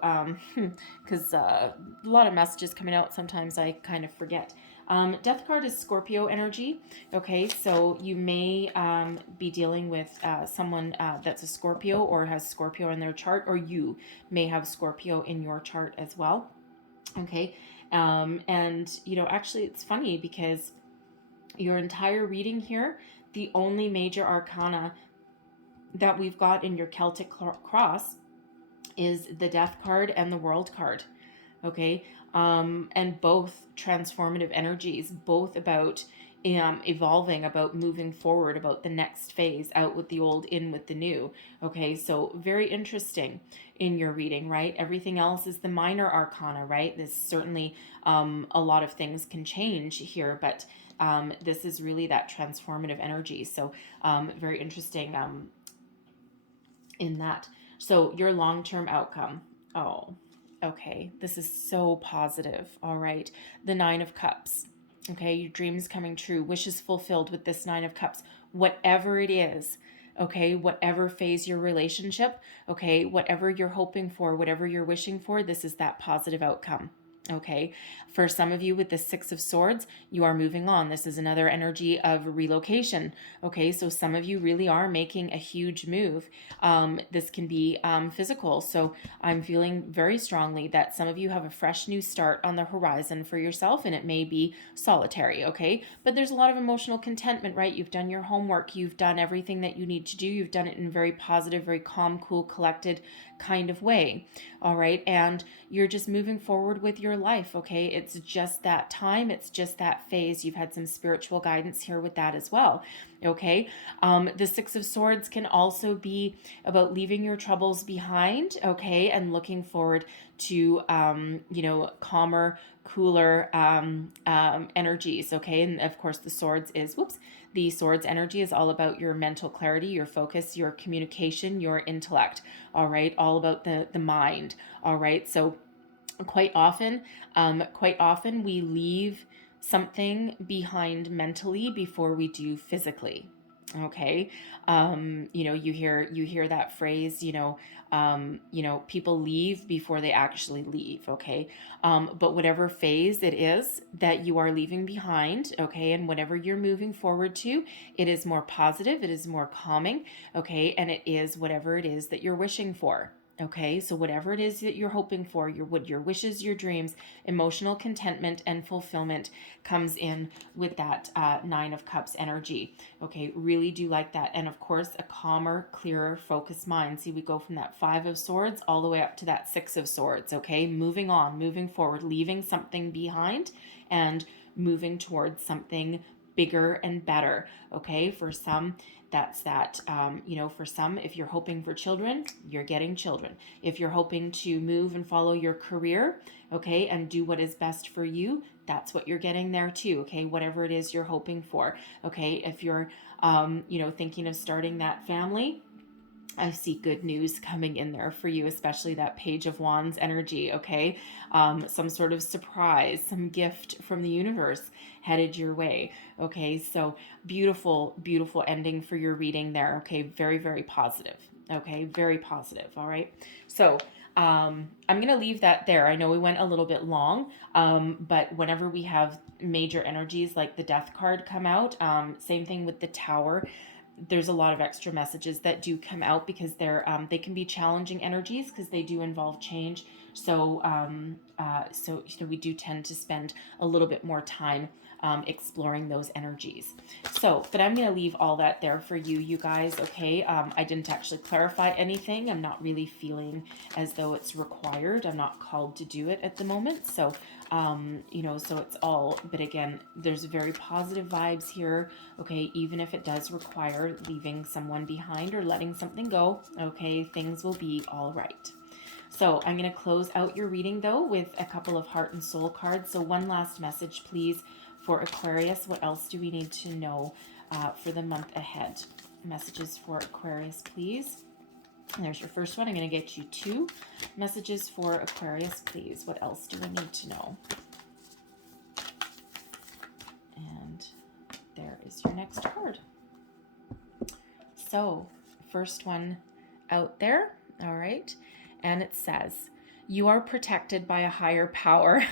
because a lot of messages coming out, sometimes I kind of forget. Death card is Scorpio energy. Okay, so you may be dealing with someone that's a Scorpio or has Scorpio in their chart, or you may have Scorpio in your chart as well. Okay, and actually it's funny because your entire reading here, the only major arcana that we've got in your Celtic cross is the Death card and the World card. Okay, and both transformative energies, both about evolving, about moving forward, about the next phase, out with the old, in with the new. Okay, so very interesting in your reading, right? Everything else is the minor arcana, right? This certainly a lot of things can change here, but this is really that transformative energy. So very interesting in that. So your long-term outcome. Oh, okay. This is so positive. All right. The Nine of Cups. Okay. Your dreams coming true. Wishes fulfilled with this Nine of Cups. Whatever it is. Okay. Whatever phase your relationship. Okay. Whatever you're hoping for, whatever you're wishing for, this is that positive outcome. Okay, for some of you with the Six of Swords, you are moving on. This is another energy of relocation. Okay, so some of you really are making a huge move. This can be physical. So I'm feeling very strongly that some of you have a fresh new start on the horizon for yourself, and it may be solitary. Okay, but there's a lot of emotional contentment, right? You've done your homework. You've done everything that you need to do. You've done it in a very positive, very calm, cool, collected kind of way. All right, and you're just moving forward with your life. Okay, it's just that time, it's just that phase. You've had some spiritual guidance here with that as well. Okay, the Six of Swords can also be about leaving your troubles behind, okay, and looking forward to calmer, cooler energies. Okay, and of course the Swords is the Swords energy is all about your mental clarity, your focus, your communication, your intellect. All right, all about the mind. All right, so quite often we leave something behind mentally before we do physically. Okay. You hear that phrase, people leave before they actually leave. Okay. But whatever phase it is that you are leaving behind, okay, and whatever you're moving forward to, it is more positive, it is more calming, okay, and it is whatever it is that you're wishing for. Okay, so whatever it is that you're hoping for, your wishes, your dreams, emotional contentment and fulfillment comes in with that Nine of Cups energy. Okay, really do like that. And of course, a calmer, clearer, focused mind. See, we go from that Five of Swords all the way up to that Six of Swords. Okay, moving on, moving forward, leaving something behind and moving towards something bigger and better. Okay, for some, that's that. For some, if you're hoping for children, you're getting children. If you're hoping to move and follow your career, okay, and do what is best for you, that's what you're getting there too. Okay, whatever it is you're hoping for. Okay, if you're, thinking of starting that family, I see good news coming in there for you, especially that Page of Wands energy, okay? Some sort of surprise, some gift from the universe headed your way, okay? So beautiful, beautiful ending for your reading there, okay? Very, very positive, okay? Very positive, all right? So I'm going to leave that there. I know we went a little bit long, but whenever we have major energies like the Death card come out, same thing with the Tower, there's a lot of extra messages that do come out because they can be challenging energies because they do involve change. So we do tend to spend a little bit more time exploring those energies. So, but I'm going to leave all that there for you, you guys. Okay. I didn't actually clarify anything. I'm not really feeling as though it's required. I'm not called to do it at the moment. So, so it's all, but again, there's very positive vibes here. Okay. Even if it does require leaving someone behind or letting something go, okay, things will be all right. So I'm going to close out your reading though with a couple of heart and soul cards. So one last message, please, for Aquarius. What else do we need to know for the month ahead? Messages for Aquarius, please. And there's your first one. I'm going to get you 2 messages for Aquarius, please. What else do we need to know? And there is your next card. So, first one out there. All right. And it says, you are protected by a higher power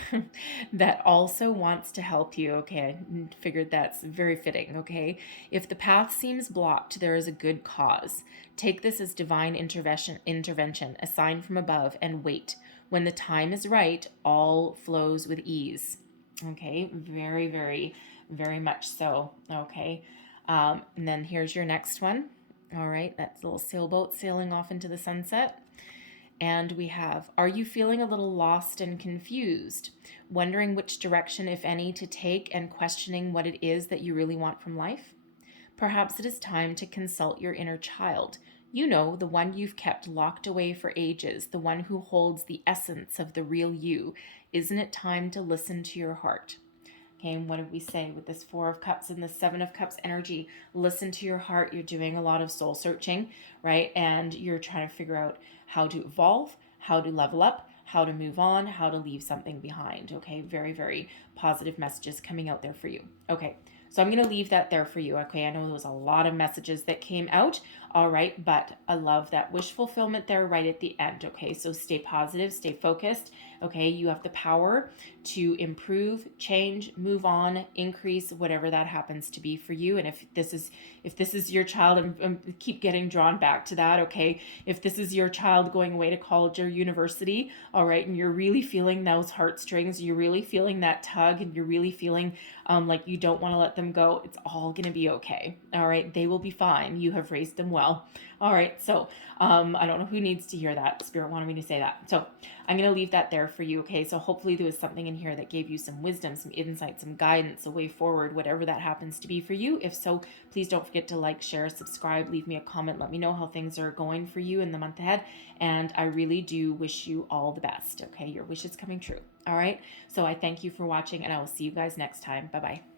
that also wants to help you. Okay, I figured that's very fitting. Okay, if the path seems blocked, there is a good cause. Take this as divine intervention, a sign from above, and wait. When the time is right, all flows with ease. Okay, very, very, very much so. Okay, and then here's your next one. All right, that's a little sailboat sailing off into the sunset. And we have, are you feeling a little lost and confused, wondering which direction, if any, to take and questioning what it is that you really want from life? Perhaps it is time to consult your inner child. You know, the one you've kept locked away for ages, the one who holds the essence of the real you. Isn't it time to listen to your heart? Okay, and what did we say with this 4 of Cups and the 7 of Cups energy? Listen to your heart. You're doing a lot of soul searching, right? And you're trying to figure out how to evolve, how to level up, how to move on, how to leave something behind. Okay, very, very positive messages coming out there for you. Okay, so I'm going to leave that there for you. Okay, I know there was a lot of messages that came out. All right, but I love that wish fulfillment there right at the end. Okay, so stay positive, stay focused. Okay, you have the power to improve, change, move on, increase, whatever that happens to be for you. And if this is your child, and keep getting drawn back to that. Okay, if this is your child going away to college or university, all right, and you're really feeling those heartstrings, you're really feeling that tug, and you're really feeling like you don't want to let them go, it's all going to be okay. All right, they will be fine. You have raised them well. All right, so I don't know who needs to hear that. Spirit wanted me to say that. So I'm going to leave that there for you, okay? So hopefully there was something in here that gave you some wisdom, some insight, some guidance, a way forward, whatever that happens to be for you. If so, please don't forget to like, share, subscribe, leave me a comment. Let me know how things are going for you in the month ahead. And I really do wish you all the best, okay? Your wish is coming true, all right? So I thank you for watching, and I will see you guys next time. Bye-bye.